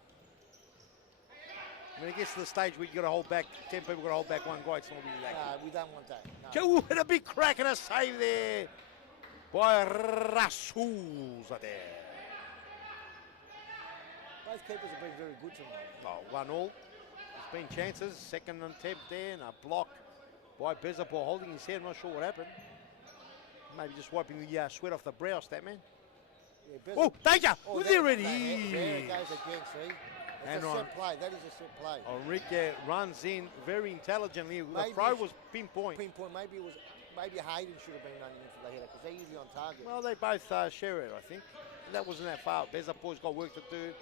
When it gets to the stage where you got to hold back, 10 people got to hold back one guy, it's not really that Nah, we don't want that. No. And a big crack and a save there by Rasul's there. Both keepers have been very good tonight. Oh, 1-1. There's been chances. Second attempt there and a block by Bezapol holding his head. I'm not sure what happened. Maybe just wiping the sweat off the brow, Statman. Yeah, oh, danger! Oh, there it is. There it goes again, see? It's a set play. That is a set play. Enrique runs in very intelligently. The throw was pinpoint. Maybe Hayden should have been running in for the header because they're usually on target. Well, they both share it, I think. That wasn't that far. Bezapol's got work to do.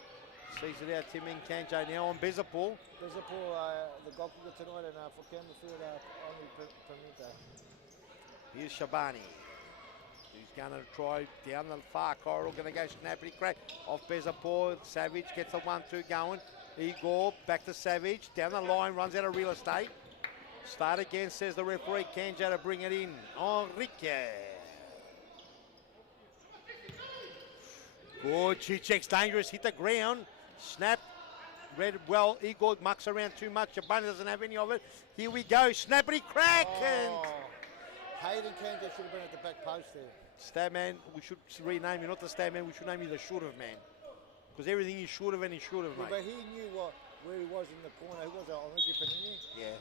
Sees it out. Timin Kanjo now on Bezapol. Bezapol, the goalkeeper tonight, and for Campbellfield, only Permita. Here's Shabani. He's going to try down the far corridor. Going to go snappy crack off Bezapol. Savage gets the 1-2 going. Igor back to Savage. Down the line, runs out of real estate. Start again, says the referee. Kanjo to bring it in. Enrique. Good. Chichek's dangerous. Hit the ground. Snap. Read well. Igor mucks around too much. Shabani doesn't have any of it. Here we go. Snappity crack. And Hayden Kanjo should have been at the back post there. Statman, we should rename you, not the Statman, we should name you the should have man. Because everything he should have and he should have, mate. But he knew where he was in the corner. Who was that? Enrique Panini? Yeah.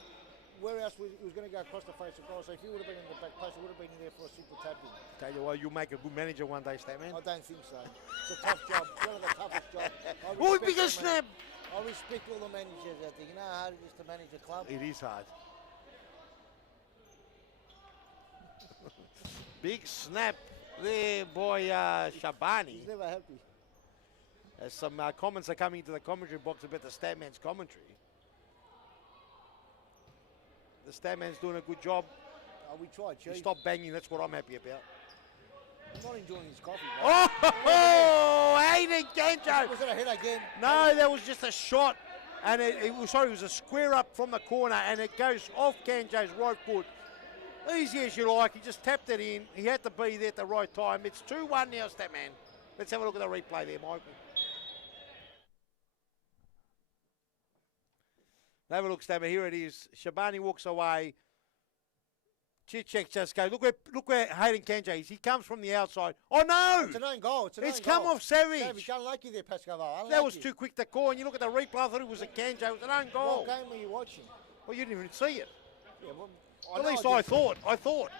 Where else he was going to go across the face of goal? So if he would have been in the back post, he would have been in there for a simple tapping. Tell you what, you'll make a good manager one day, Statman. I don't think so. It's a tough job. One of the toughest jobs. Oh, big snap! I respect all the managers out there. You know how hard it is to manage a club? It is hard. Big snap there, boy, Shabani. He's never happy. As some comments are coming into the commentary box about the Statman's commentary. The Statman's doing a good job. Oh, we tried, Chief. Stop banging, that's what I'm happy about. I'm not enjoying his coffee, bro. Oh, Hayden Kanjo. Was it a hit again? No, that was just a shot. And it was a square up from the corner, and it goes off Kanjo's right foot. Easy as you like, he just tapped it in. He had to be there at the right time. It's 2-1 now, Statman. Let's have a look at the replay there, Michael. Have a look, Statman. Here it is. Shabani walks away. Chichek just goes. Look where Hayden Kanjo is. He comes from the outside. Oh, no! It's an own goal. It's come off Savage. Savage, unlucky there, Pascoe Vale. That was too quick to call. And you look at the replay, I thought it was a Kanjo. It was an own goal. What game were you watching? Well, you didn't even see it. Yeah, well, At least I thought I saw it.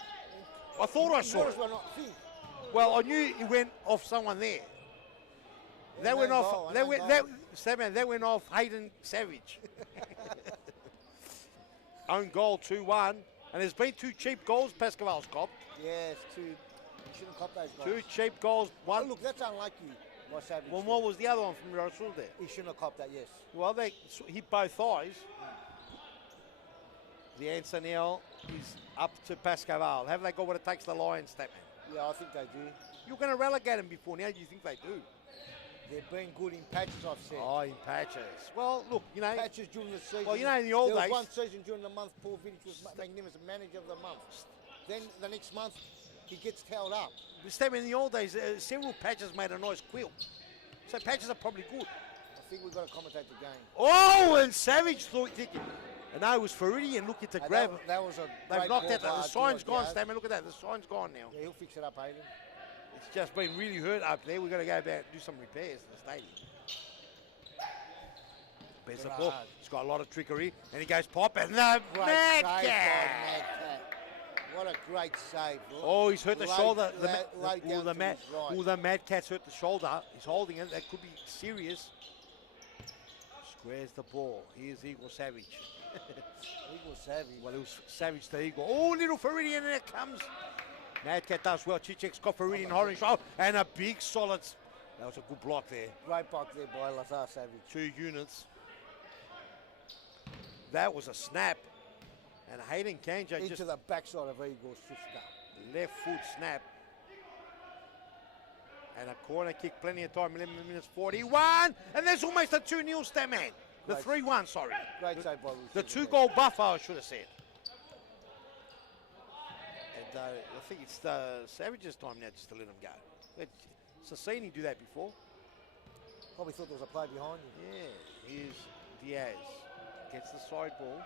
Well, I knew it went off someone there. That went off. That went off Hayden Savage. Own goal 2-1, and there's been 2 cheap goals Pascoe Vale's copped. Yes, two shouldn't cop those goals. 2 cheap goals. Oh, One. look, that's unlucky by Savage. Well, what was the other one from Rasul there? He shouldn't have copped that, yes. Well, they hit both thighs. The answer now is up to Pascoe Vale. Have they got what it takes, the Lions, that man? Yeah, I think they do. You're going to relegate them before now. Do you think they do? They've been good in patches, I've said. Oh, in patches. Well, look, you know. Patches during the season. Well, you know, in the old there days. was one season during the month, Paul Vidic was magnificent manager of the month. Then the next month, he gets tailed up. In the old days, several patches made a nice quilt. So patches are probably good. I think we've got to commentate the game. Oh, and Savage thinking. And no, it was Faridian looking to grab. That was a They've great knocked ball out by the sign's gone, Diaz. Stammer. Look at that. The sign's gone now. Yeah, he'll fix it up, Hayden. It's just been really hurt up there. We've got to go about and do some repairs in the stadium. Bears the ball. He's got a lot of trickery. And he goes pop. And the Great Mad save by Cat. Mad Cat. What a great save. Look. Oh, he's hurt the shoulder. Laid down to his right. The Mad Cat's hurt the shoulder. He's holding it. That could be serious. Squares the ball. Here's Eagle Savage. Eagle Savage. Well, it was Savage to Eagle. Oh, little Faridian, and it comes. Mad Cat does well. Chichek's got Faridian orange. Oh, and a big solid. That was a good block there. Great block there by Lazar Savage. 2 units. That was a snap. And Hayden Kanja Into just the backside of Eagle's sister. left foot snap. And a corner kick, plenty of time, 11 minutes 41. And there's almost a 2-0 stat, man. The 3-1, sorry. Great save by The Luciano. 2-goal buffer, I should have said. And I think it's the Savage's time now just to let him go. Sassini do that before. Probably thought there was a play behind him. Yeah, here's Diaz. Gets the side ball.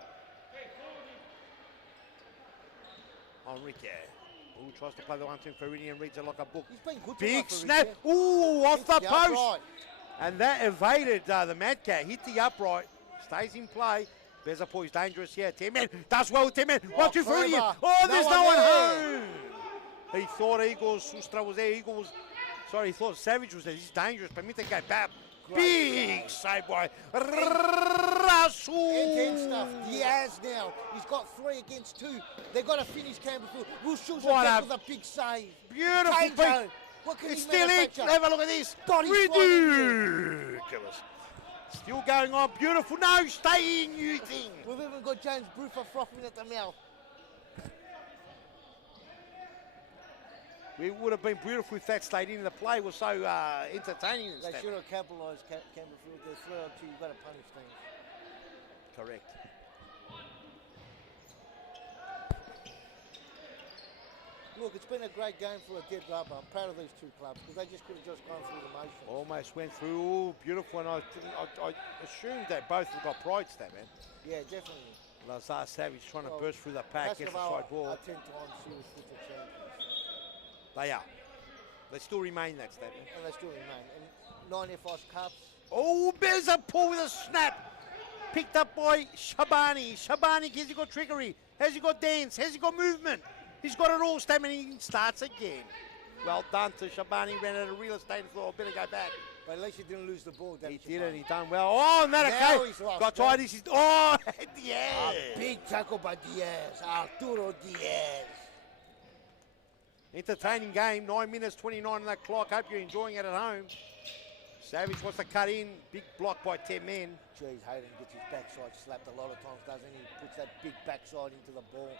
Enrique. Who tries to play the 1-2 Faridian, reads it like a book. He's been good. Big snap. Ooh, off the post. Upright. And that evaded the Mad Cat. Hit the upright. Stays in play. Bezapoy's dangerous here. 10-man. Does well with 10-man. 1-2 Faridian. Oh, there's no one home. He thought Eagles, Sustra was there. Eagles, sorry, he thought Savage was there. He's dangerous. Permite go back. Big save by Rasul. End stuff. Diaz now. He's got 3 against 2. They've got to finish Campbellfield. Will Schultz What with a big save. Beautiful Kanjo. beat. What can It's he still in. manufacture? Have a look at this. God, he's Ridiculous. Still going on. Beautiful. No, stay in, you thing. We've even got James Bruffer frothing at the mouth. It would have been beautiful if that stayed in. The play was so entertaining. They should have capitalised Campbellfield. They're 3-2. You've got to punish things. Correct. Look, it's been a great game for a dead rubber. I'm proud of these 2 clubs because they just could have just gone through the motions. Almost went through. Ooh, beautiful. And I assumed that both have got pride stat, man. Yeah, definitely. Lazar Savage trying to burst through the pack, gets the side ball. Are 10 times serious futsal champions. They are. They still remain that stat, man. And they still remain. And 9 FIS Cups. Oh, there's a pull with a snap. Picked up by Shabani. Shabani, has he got trickery? Has he got dance? Has he got movement? He's got it all. Stamina, he starts again. Well done to Shabani. Ran out of real estate and thought, better go back. But at least he didn't lose the ball. He did it. He done well. Oh, and that Now okay. he's lost, Got man. tired. This is Diaz. Big tackle by Diaz. Arturo Diaz. Entertaining game. 9 minutes 29 on that clock. Hope you're enjoying it at home. Savage wants to cut in. Big block by 10 men. Jeez, Hayden gets his backside slapped a lot of times, doesn't he? Puts that big backside into the ball.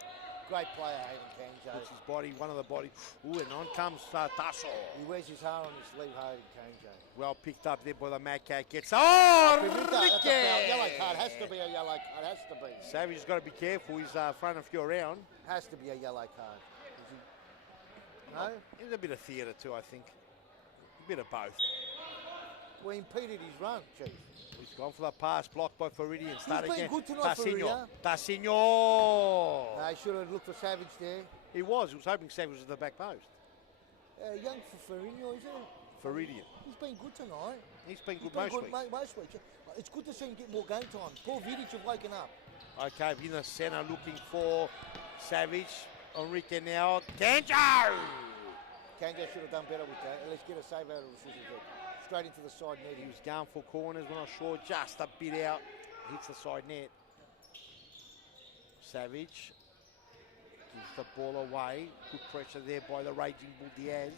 Great player, Hayden Kanjo. Puts his body, one of the body. Ooh, and on comes Tasso. He wears his hair on his sleeve, Hayden Kanjo. Well picked up there by the Mad Cat. Gets. Oh, That's a foul. Yellow card. Has to be a yellow card. Has to be. Savage has got to be careful. He's throwing a few around. Has to be a yellow card. No? It was a bit of theatre too, I think. A bit of both. We impeded his run, Chief. He's gone for the pass, blocked by Faridian. Start been again. good tonight, Faridian. Tassino. No, he should have looked for Savage there. He was hoping Savage was at the back post. Young for Ferrino, isn't it? Faridian. He's been good tonight. He's been good He's been most weeks. most weeks. It's good to see him get more game time. Paul Vidic have woken up. Okay, in the centre looking for Savage. Enrique now. Kanjo! Kanjo should have done better with that. Let's get a save out of the scissors head. Straight into the side net. He was going for corners, we're not sure, just a bit out. Hits the side net. Savage Gives the ball away. Good pressure there by the Raging Bull Diaz.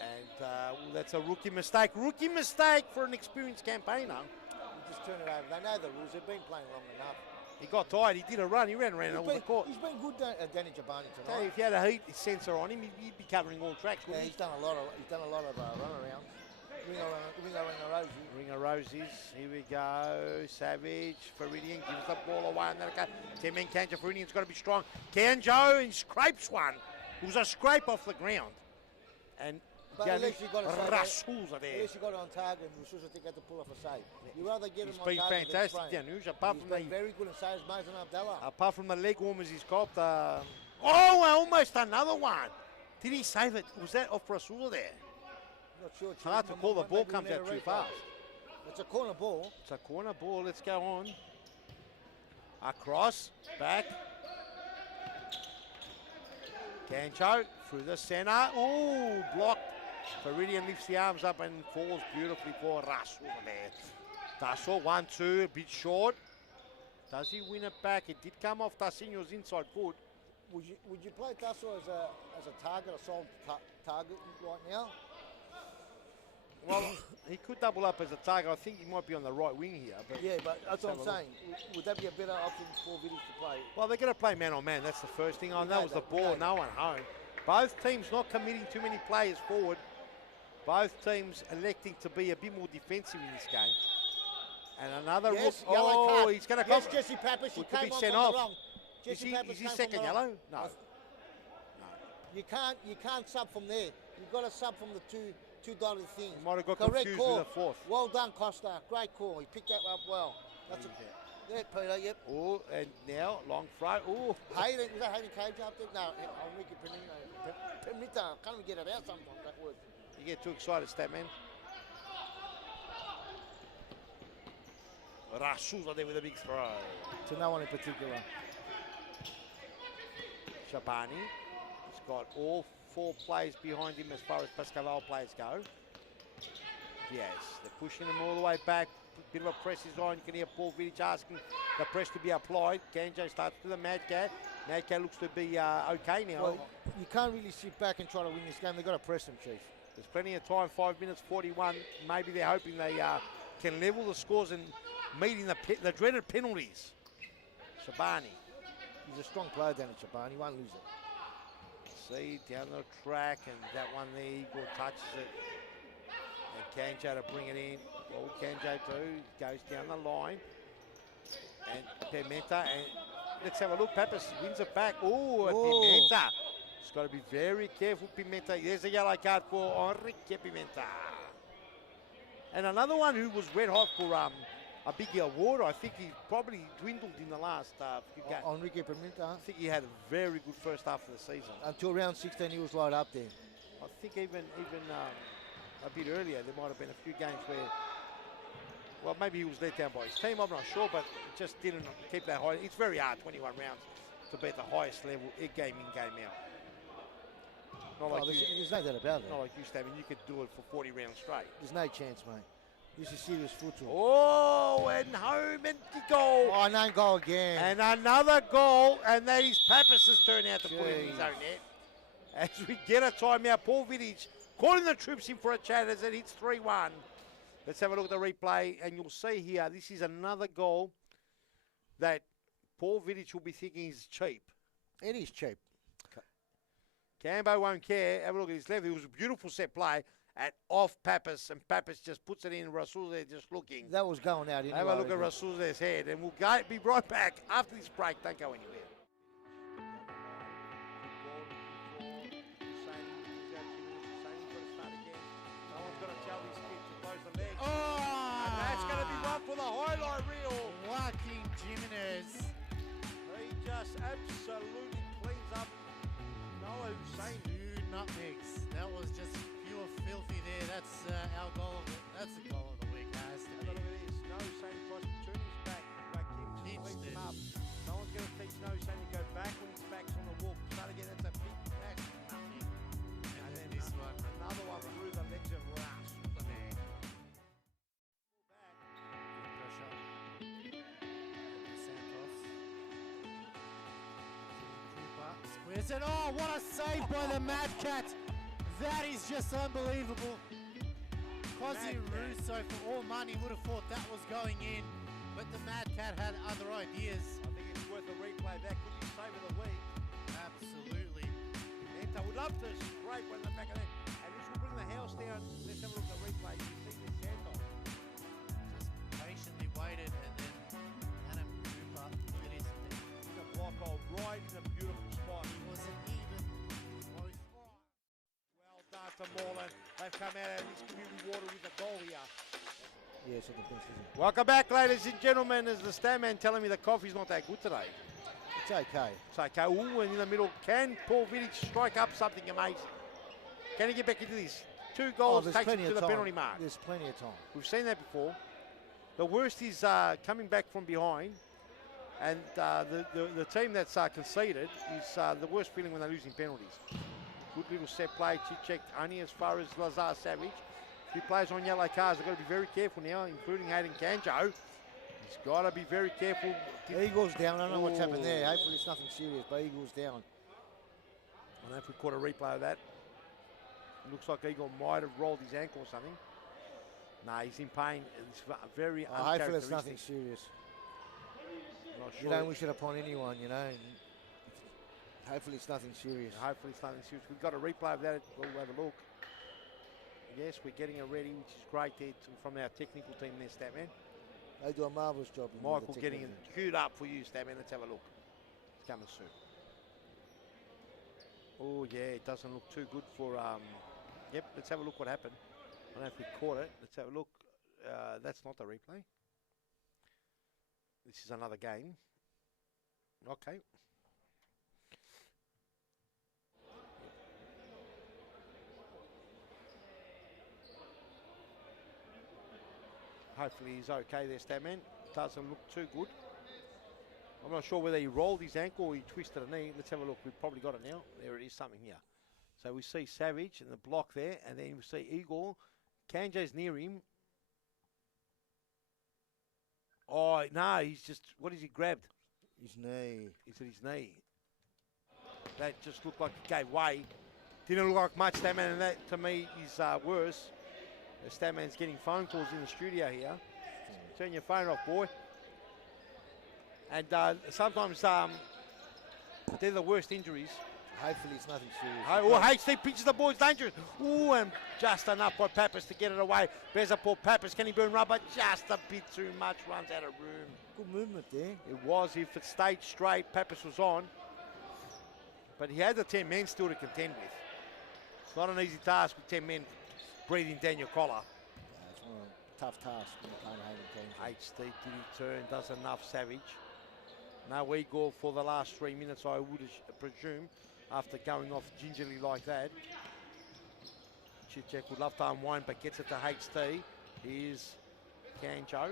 And well, that's a rookie mistake. Rookie mistake for an experienced campaigner. You just turn it over. They know the rules. They've been playing long enough. He got tired. He did a run. He ran around all the court. He's been good, Danny Jabani Tell you, tonight. if he had a heat sensor on him, he'd be covering all tracks. Yeah, Wouldn't he's done a lot of runarounds. Ringo Rosie. Ring of Roses. Here we go. Savage. Feridian gives the ball away. And then 10-man Kanjo. Feridian's got to be strong. Kanjo and scrapes one. It was a scrape off the ground. And But at least you got to say Rasul's are At there. least you got it on target and Rasul's to get to pull off a save. You rather get He's him on been target fantastic, than Janusz. Apart He's from been very good in saves, Mazen Abdallah. apart from the leg warmers he's copped. Almost another one. Did he save it? Was that off Rasul there? Not sure. It's hard to call. The ball comes out too fast. It's a corner ball. It's a corner ball. Let's go on. Across, back. Gancho through the centre. Ooh, blocked. Feridian lifts the arms up and falls beautifully for Rasul there. Tasso, 1-2, a bit short. Does he win it back? It did come off Tassinho's inside foot. Would you play Tasso as a target, a sole target right now? Well, he could double up as a target. I think he might be on the right wing here. But Yeah, but that's what I'm have a look. saying. Would that be a better option for Vidic to play? Well, they're going to play man on man. That's the first thing. We That know was the that, we ball. know No one home. Both teams not committing too many players forward. Both teams electing to be a bit more defensive in this game. And another Yes, rook. yellow Oh, card. he's going to Yes, come. Jesse Pappas, he Could be came on sent from off. the wrong. Is Jesse he, Pappas is he came from second the yellow? wrong. No. You can't sub from there. You've got to sub from the two dotted things. He might have got Correct confused call. with the fourth. Well done, Costa. Great call. He picked that up well. That's a, yeah, Peter. Yep. Oh, and now long throw. Oh, Hayden, was that Hayden Cage up there? No, Enrique Pimita. Can't even get it out sometimes, that word. you get too excited, Statman. Rasul's there with a big throw. To no one in particular. Shabani. He's got all four players behind him as far as Pascoe Vale players go. Yes, they're pushing him all the way back. Bit of a press is on. You can hear Paul Vidic asking the press to be applied. Kanjo starts to the Mad Cat. Mad Cat looks to be okay now. Well, you can't really sit back and try to win this game. They've got to press him, Chief. There's plenty of time, 5 minutes 41. Maybe they're hoping they can level the scores and meeting the dreaded penalties. Shabani. He's a strong player down at Chabani. He won't lose it. See, down the track, and that one there, Igor touches it. And Kanjo to bring it in. What would Kanjo do? Goes down the line. And Pimenta, and let's have a look. Pappas wins it back. Oh, Pimenta. He's got to be very careful, Pimenta. There's a yellow card for Enrique Pimenta. And another one who was red hot for a big award. I think he probably dwindled in the last few games. Enrique Pimenta. I think he had a very good first half of the season. Until round 16, he was light up there. I think even a bit earlier, there might have been a few games where, well, maybe he was let down by his team, I'm not sure, but just didn't keep that high. It's very hard, 21 rounds, to be at the highest level, game in, game out. Not like There's no doubt about it. not like you, Stabby. You could do it for 40 rounds straight. There's no chance, mate. This is serious futsal. Oh, and home and goal. Oh, no goal again. And another goal, and that is Pappas' turn out to put in his Jeez. own net. As we get a timeout, Paul Vidic calling the troops in for a chat as it hits 3-1. Let's have a look at the replay, and you'll see here, this is another goal that Paul Vidic will be thinking is cheap. It is cheap. Cambo won't care. Have a look at his left. It was a beautiful set play at off Pappas, and Pappas just puts it in. Rasul there just looking. That was going out anyway. Have a look at Rasul's head, and we'll be right back after this break. Don't go anywhere. Oh! And that's going to be one for the highlight reel. Joaquin Jimenez. He just absolutely cleans up Noah Hussein. 2 nutmegs. That was just pure filthy there. That's our goal. That's the goal of the week, guys. Have a look at this. No Hussein tries to turn his back. Joaquin just Pinched picks him it. up. No one's going to teach No Hussein to go back when his back's on the wall. Start again. That's a big catch. Nothing. And then this one. Another one through the legs of Ras. Pressure. Santos. Squares it. Oh, what a save by the Mad Cat. That is just unbelievable. Cosy Russo, for all money, would have thought that was going in, but the Mad Cat had other ideas. I think it's worth a replay. That could be save of the week. Absolutely. I would love to scrape one in the back of that. And this will bring the house down. Let's have a look at the replay. You see the sand on. Just patiently waited, and then Adam Cooper, look at his feet. He's a block hole right in a beautiful spot. He wasn't even close. Well done to Moreland. They've come out of this community water with a goal here. Yeah, so the bench isn't. Welcome back, ladies and gentlemen. As the stand-man telling me the coffee's not that good today. It's okay. It's okay. Ooh, and in the middle, can Paul Vidic strike up something amazing? Can he get back into this? 2 goals there's takes him plenty to of the time. penalty mark. There's plenty of time. We've seen that before. The worst is coming back from behind, and the team that's conceded is the worst feeling when they're losing penalties. Good little set play. Chichek only as far as Lazar Savage. Few players on yellow cards. They've got to be very careful now, including Hayden Canjo. He's got to be very careful. Eagles down. I don't know what's happened there. Hopefully it's nothing serious, but Eagles down. I don't know if we caught a replay of that. It looks like Eagle might have rolled his ankle or something. No, he's in pain. It's very Hopefully it's uncharacteristic. nothing serious. Not sure. You don't wish it upon anyone, you know. And hopefully it's nothing serious. Hopefully it's nothing serious. We've got a replay of that. We'll have a look. Yes, we're getting it ready, which is great there from our technical team there, Statman. They do a marvellous job. Michael getting it queued up for you, Statman. Let's have a look. It's coming soon. Oh, yeah, it doesn't look too good for... Yep, let's have a look what happened. I don't know if we caught it. Let's have a look. That's not the replay. This is another game. Okay. Hopefully he's okay there, Statman. Doesn't look too good. I'm not sure whether he rolled his ankle or he twisted a knee. Let's have a look. We've probably got it now. There it is, something here. So we see Savage and the block there, and then we see Eagle. Kanjo's near him. Oh, no, he's just, what has he grabbed? His knee. Is it his knee? That just looked like it gave way. Didn't look like much, Statman, and that to me is worse. The Statman's getting phone calls in the studio here. Turn your phone off, boy. And sometimes they're the worst injuries. Hopefully it's nothing serious. Oh, HT pitches the ball, it's dangerous. Oh, and just enough by Pappas to get it away. Bezapour Pappas, can he burn rubber? Just a bit too much, runs out of room. Good movement there. It was, if it stayed straight, Pappas was on. But he had the 10 men still to contend with. It's not an easy task with 10 men breathing down your collar. Yeah, it's one of the tough tasks when you're playing Hayden Kane. HT, did he turn, does enough, Savage. No Eagle for the last 3 minutes, I would presume, after going off gingerly like that. Chichek would love to unwind, but gets it to HT. Here's Kanjo.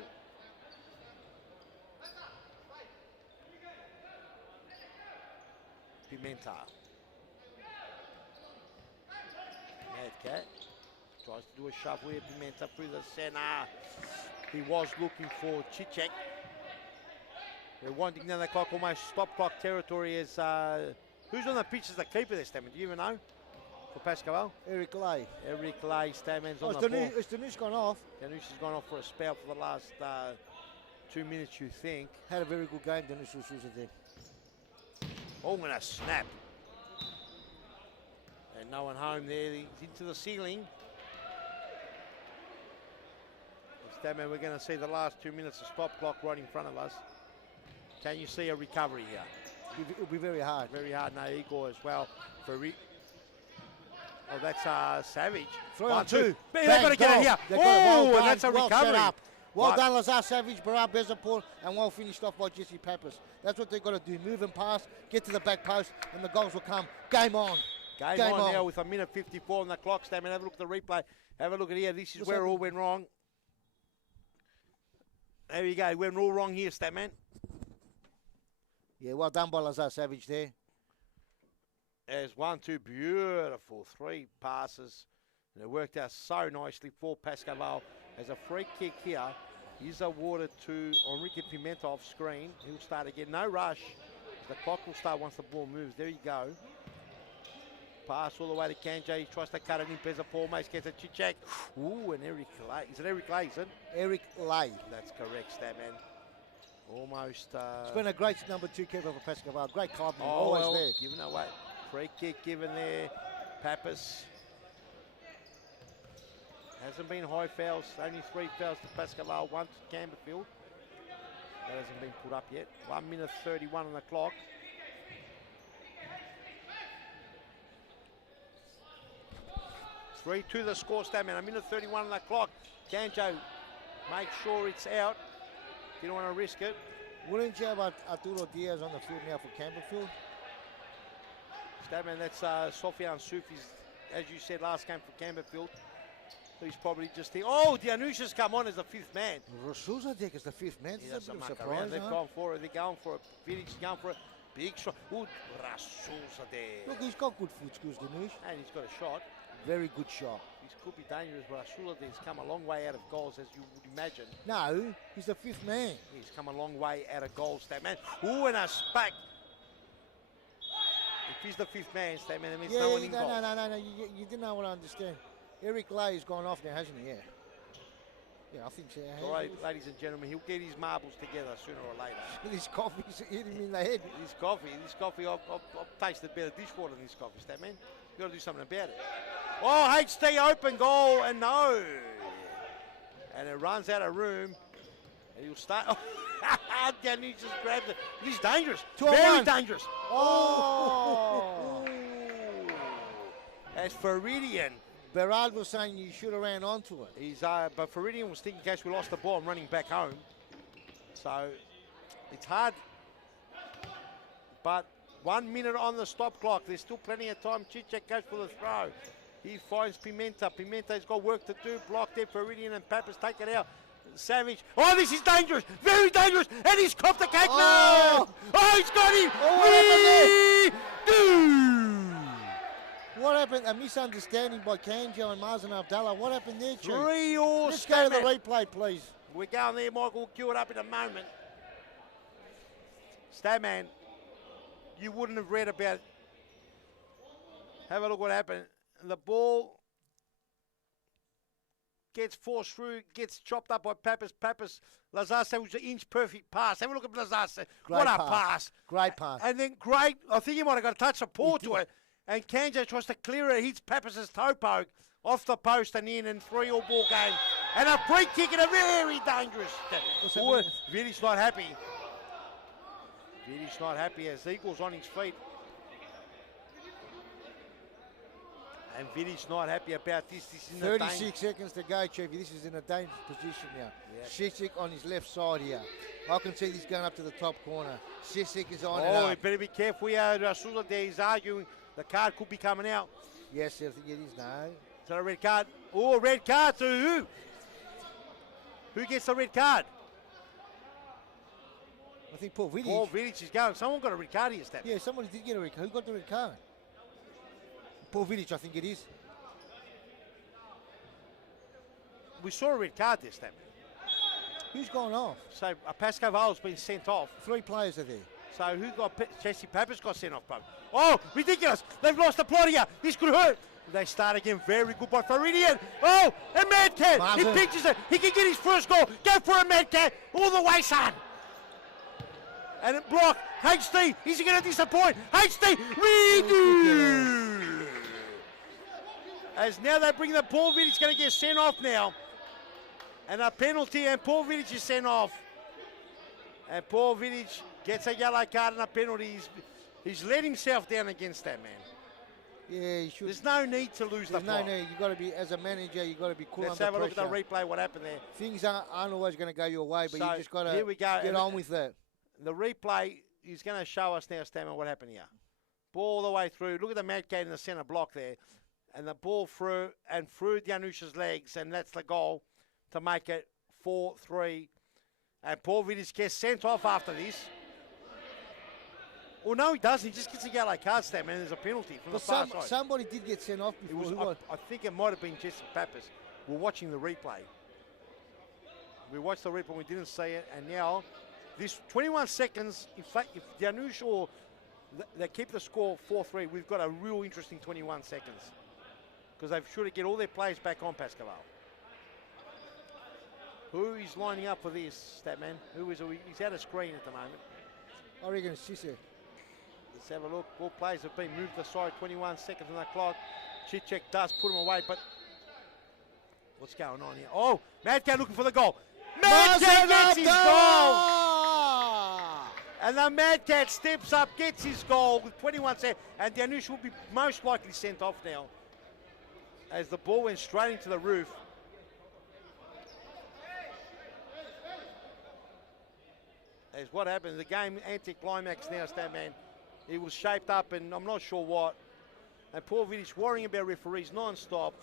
Pimenta. Mad Cat tries to do a shove here. Pimenta through the centre. He was looking for Chichek. They're winding down the clock, almost stop clock territory. As who's on the pitch as the keeper there, Stammen? Do you even know? For Pascoe Vale? Eric Lay. Eric Lay, Stammen's on the ball. Has Danush gone off? Danush has gone off for a spell for the last 2 minutes, you think. Had a very good game, Danush was there. Oh, and a snap. And no one home there. He's into the ceiling. Stammen, we're going to see the last 2 minutes of stop clock right in front of us. Can you see a recovery here? It'll be very hard. Very hard. No, Igor as well. Oh, that's Savage. 3-on-2. They've got to get it here. Oh, and that's a recovery. Well done, Lazar Savage, Barab Bezapour, and well finished off by Jesse Pappas. That's what they've got to do. Move and pass, get to the back post, and the goals will come. Game on. Game on now with a minute 54 on the clock. Stammen, have a look at the replay. Have a look at here. This is where it all went wrong. There you go. Went all wrong here, Stammen. Yeah, well done by Lazar Savage there. There's 1, 2, beautiful 3 passes. And it worked out so nicely for Pascoe Vale. As a free kick here is awarded to Enrique Pimenta off screen. He'll start again. No rush. The clock will start once the ball moves. There you go. Pass all the way to Kanjo. He tries to cut it in. Pezapor almost gets a Chichak. Ooh, and Eric Lay. Is it Eric Lay, is it? Eric Lay. That's correct, Statman. Almost. It's been a great number 2 keeper for Pascoe Vale. Great club, man. Oh, Always well, there. Given away. Free kick given there. Pappas. Hasn't been high fouls. Only 3 fouls to Pascoe Vale. 1 to Campbellfield. That hasn't been put up yet. 1 minute 31 on the clock. Three to the score, Statman. 1 minute 31 on the clock. Kanjo, make sure it's out. You don't want to risk it. Wouldn't you have Arturo Diaz on the field now for Campbellfield? Statman, that's Sofian Soufi's, as you said, last game for Campbellfield. He's probably just here. Oh, Dianusha's come on as the 5th man. Rasuzadek is the 5th man. He That's a doesn't bit of a muck surprise, around. They've huh? gone for it. They're going for it. Vidic is going for it. Big shot. Ooh, Rasuzadek. Look, he's got good foot skills, Dinush. And he's got a shot. Very good shot. He could be dangerous, but Rasuzadek's come a long way out of goals, as you would imagine. No, he's the 5th man. He's come a long way out of goals, Statman. Ooh, and a spack. If he's the 5th man, Statman, that means no one in goal. No. You didn't know what I understand. Eric Lay has gone off now, hasn't he? Yeah. Yeah, I think so. All right, ladies and gentlemen, he'll get his marbles together sooner or later. This coffee's hit him in the head. This coffee, I've tasted better dishwater than this coffee, Statman. You've got to do something about it. Oh, HT open goal, and no. And it runs out of room. And he'll start. Oh, Danny just grabs it. He's dangerous. Very dangerous. Oh. As Faridian. Berard was saying you should have ran onto it. He's, but Faridian was thinking, in case we lost the ball, I'm running back home. So it's hard. But 1 minute on the stop clock. There's still plenty of time. Chichak goes for the throw. He finds Pimenta. Pimenta's got work to do. Blocked there. Faridian and Pappas take it out. Savage. Oh, this is dangerous. Very dangerous. And he's copped the cake. Oh. No. Oh, he's got him. Oh, what happened there? What happened? A misunderstanding by Kanjo and Mazen Abdallah. What happened there, Chief? 3-all. Let's go to the replay, please. We're going there, Michael. We'll cue it up in a moment. Statman, you wouldn't have read about it. Have a look what happened. The ball gets forced through, gets chopped up by Pappas. Lazarse was an inch perfect pass. Have a look at Lazarse. What a pass. Great pass. And then great, I think he might have got a touch of paw to it. And Kanjo tries to clear it. Hits Pappas' toe poke off the post and in, and 3-all ball game. And a free kick and a very dangerous. Vidic's not happy. Vidic's not happy as Eagles on his feet. And Vidic's not happy about this. This is in 36 seconds to go, Chiefy. This is in a dangerous position now. Sisik on his left side here. I can see this going up to the top corner. Sisik is on it Oh, up. you better be careful here. Rasula there is arguing. The card could be coming out. Yes, I think it is now. Is that a red card? Oh, red card to who? Who gets the red card? I think Paul Vidic. Paul Vidic is going. Someone got a red card here, Stab. Yeah, somebody did get a red card. Who got the red card? Paul Vidic, I think it is. We saw a red card there, Stab. Who's gone off? So Pascoe Vale's been sent off. 3 players are there. So who got Jesse Pappas got sent off, bro? Oh, ridiculous. They've lost the plot here. This could hurt. They start again. Very good by Faridian. Oh, and Mad Cat. He pitches it. He can get his first goal. Go for a Mad Cat. All the way, son. And it blocked. HT. Is he going to disappoint? HT. Redo. As now they bring the Paul Vidic going to get sent off now. And a penalty, and Paul Vidic is sent off. And Paul Vidic gets a yellow card and a penalty. He's let himself down against that, man. Yeah, he should. There's no need to lose the plot. plot. No, you got to be, as a manager, you got to be cool under pressure. Let's have a look at the replay, what happened there. Things aren't always going to go your way, but you just got to get on with that. The replay is going to show us now, Stammer, what happened here. Ball all the way through. Look at the Mad Cat in the centre block there. And the ball through Dianusha's legs, and that's the goal to make it 4-3. And Paul Vidic gets sent off after this. Well, no, he doesn't. He just gets a yellow card, Stammer, and there's a penalty from the far side. Somebody did get sent off before. I think it might have been Jesse Pappas. We're watching the replay. We watched the replay, we didn't see it, and now this 21 seconds, in fact, if Danush or they keep the score 4-3, we've got a real interesting 21 seconds. Because they've sure to get all their players back on Pascoe Vale. Who is lining up for this, Statman? Who is he's out of screen at the moment. I reckon it's Sisse. Let's have a look. All players have been moved aside. 21 seconds on the clock. Chitchek does put him away, but what's going on here? Oh, Mad Cat looking for the goal. Mad Cat gets his goal! And the Mad Cat steps up, gets his goal with 21 seconds, and Danush will be most likely sent off now as the ball went straight into the roof. As what happened, the game anticlimax now, Statman. It was shaped up, and I'm not sure what. And Paul Vidic worrying about referees non-stop.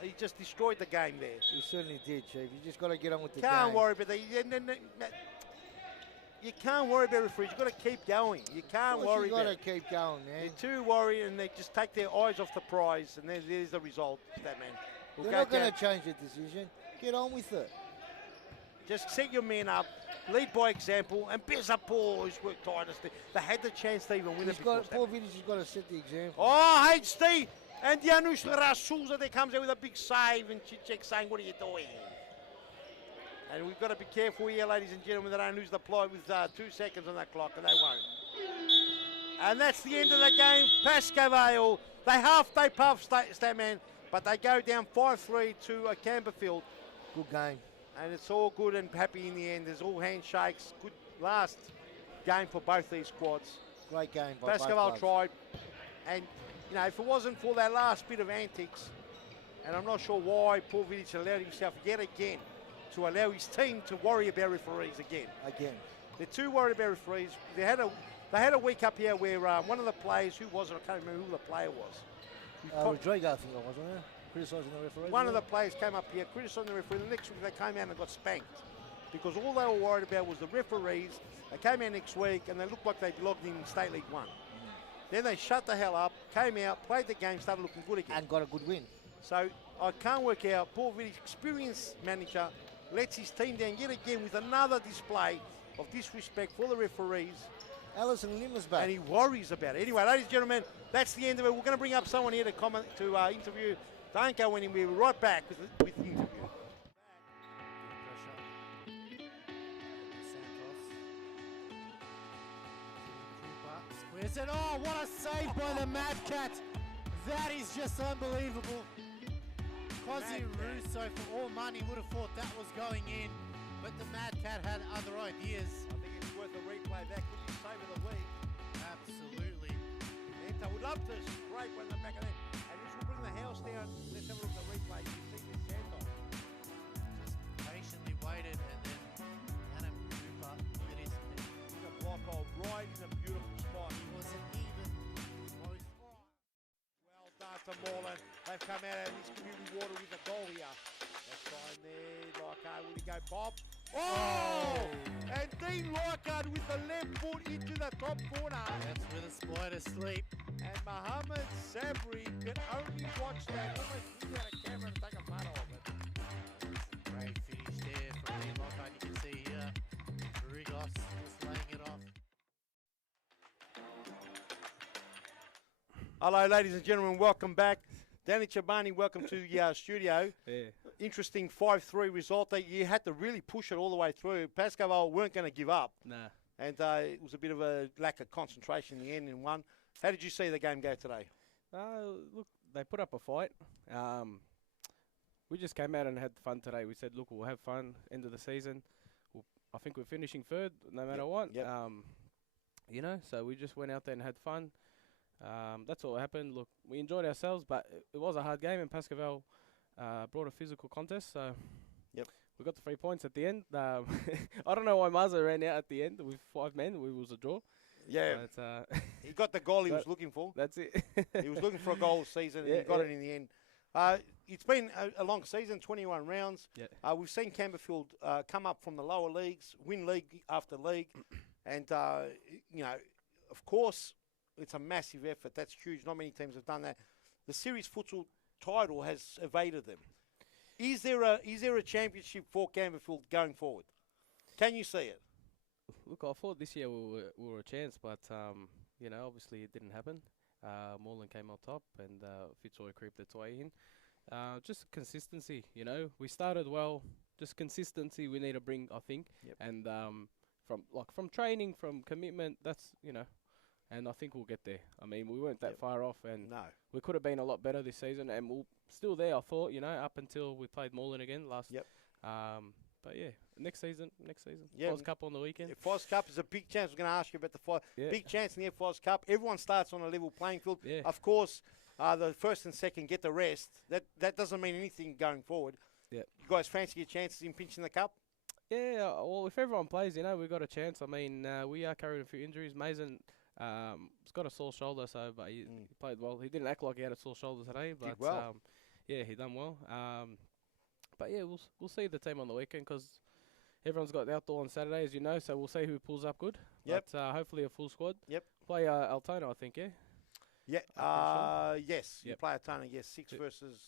He just destroyed the game there. You certainly did, Chief. You just got to get on with the game. Can't worry about that. You can't worry about referees. You've got to keep going. You can't worry about it. You've got to keep going, man. They're too worried, and they just take their eyes off the prize, and there's the result, Statman. They're not going to change the decision. Get on with it. Just set your men up, lead by example, and Bezapor, who's worked tirelessly. They had the chance to even win it before. Paul Vidic has got to set the example. Oh, HD! And Janusz Rasuza there comes out with a big save, and Chitchek saying, what are you doing? And we've got to be careful here, ladies and gentlemen, they don't lose the play with 2 seconds on that clock, and they won't. And that's the end of the game. Pascoe Vale, they puff, Statman, but they go down 5-3 to Campbellfield. Good game. And it's all good and happy in the end. There's all handshakes. Good last game for both these squads. Great game by Pascoe Vale tried. And, you know, if it wasn't for that last bit of antics, and I'm not sure why Paul Vidic allowed himself yet again to allow his team to worry about referees again. They're too worried about referees. They had a week up here where one of the players, who was it? I can't remember who the player was. Rodrigo, I think it was, wasn't it? Criticising the referee. One of the players came up here criticising the referee. The next week they came out and got spanked because all they were worried about was the referees. They came out next week and they looked like they logged in State League 1. Then they shut the hell up, came out, played the game, started looking good again. And got a good win. So I can't work out. Paul Vidic, experienced manager, lets his team down yet again with another display of disrespect for the referees. Alison Lim is back. And he worries about it. Anyway, ladies and gentlemen, that's the end of it. We're going to bring up someone here to comment, to interview. Don't go anywhere. We'll be right back with the interview. Squares it. Oh, what a save by the Mad Cat. That is just unbelievable. Quasi Russo, for all money, would have thought that was going in, but the Mad Cat had other ideas. I think it's worth a replay. That could be save of the week. Absolutely. And I would love to scrape one in the back of that. And this will bring the house down. Let's have a look at the replay. You see this Santos. Just patiently waited, and then Adam Cooper did his thing. The block hole right in a beautiful spot. He wasn't even close. Well done to Moreland. They've come out of this community water with a goal here. That's fine there. Leichhardt, will he go Bob? Oh! And Dean Leichhardt with the left foot into the top corner. That's where the spider sleep. And Mohammed Sabri can only watch that. Almost pull out a camera and take a photo of it. Great finish there from Dean Leichhardt. You can see here, Rigos just laying it off. Hello, ladies and gentlemen. Welcome back. Danny Chabani, welcome to the studio. Yeah. Interesting 5-3 result. You had to really push it all the way through. Pascoe Vale weren't going to give up. Nah. And it was a bit of a lack of concentration in the end in one. How did you see the game go today? Look, they put up a fight. We just came out and had fun today. We said, look, we'll have fun end of the season. I think we're finishing third no matter what. Yep. You know, so we just went out there and had fun. That's all that happened. Look, we enjoyed ourselves, but it was a hard game, and Pascoe Vale brought a physical contest, so yep, we got the 3 points at the end. I don't know why Mazza ran out at the end with 5 men. It was a draw. Yeah, but, he got the goal he was looking for. That's it. He was looking for a goal this season, and he got it in the end. It's been a long season, 21 rounds. Yeah. We've seen Campbellfield come up from the lower leagues, win league after league, and you know, of course, it's a massive effort. That's huge. Not many teams have done that. The series futsal title has evaded them. Is there a championship for Campbellfield going forward? Can you see it? look, I thought this year we were a chance, but you know, obviously it didn't happen. Moreland came on top, and Fitzroy creeped its way in. Just consistency, you know. We started well. Just consistency we need to bring, I think. Yep. And from training, from commitment, that's, you know, and I think we'll get there. I mean, we weren't that Yep. far off, and No. we could have been a lot better this season, and we're still there, I thought, you know, up until we played Moreland again last. Yep. But yeah, next season. Yeah. Foz Cup on the weekend. Foz Cup is a big chance. We're going to ask you about the Foz. Yeah. Big chance in the Foz Cup. Everyone starts on a level playing field. Yeah. Of course, the first and second get the rest. That doesn't mean anything going forward. Yeah. You guys fancy your chances in pinching the cup? Yeah, well, if everyone plays, you know, we've got a chance. I mean, we are carrying a few injuries. Mason has got a sore shoulder, so but he played well. He didn't act like he had a sore shoulder today, but Did well. yeah, he done well. But yeah, we'll see the team on the weekend because everyone's got the outdoor on Saturday, as you know. So we'll see who pulls up good. Yep. But hopefully a full squad. Yep. Play Altona, I think. Yeah. Yeah. Yes. You Yep. play a ton of 6 Yep. versus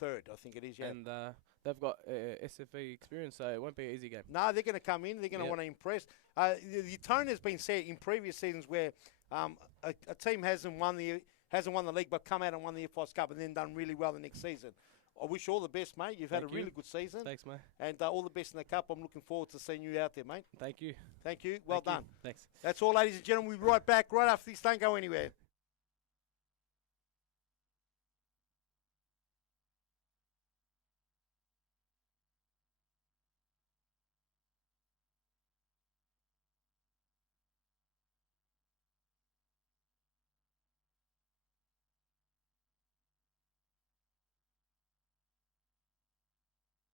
3rd, I think it is. Yeah. And they've got SFV experience, so it won't be an easy game. No, they're going to come in. They're going to Yep. want to impress. The tone has been set in previous seasons where a team hasn't won the league but come out and won the FOS Cup and then done really well the next season. I wish you all the best, mate. You've had a Thank you. really good season. Thanks, mate. And all the best in the cup. I'm looking forward to seeing you out there, mate. Thank you. Thank you. Well Thank you. done. Thanks. That's all, ladies and gentlemen. We'll be right back right after this. Don't go anywhere.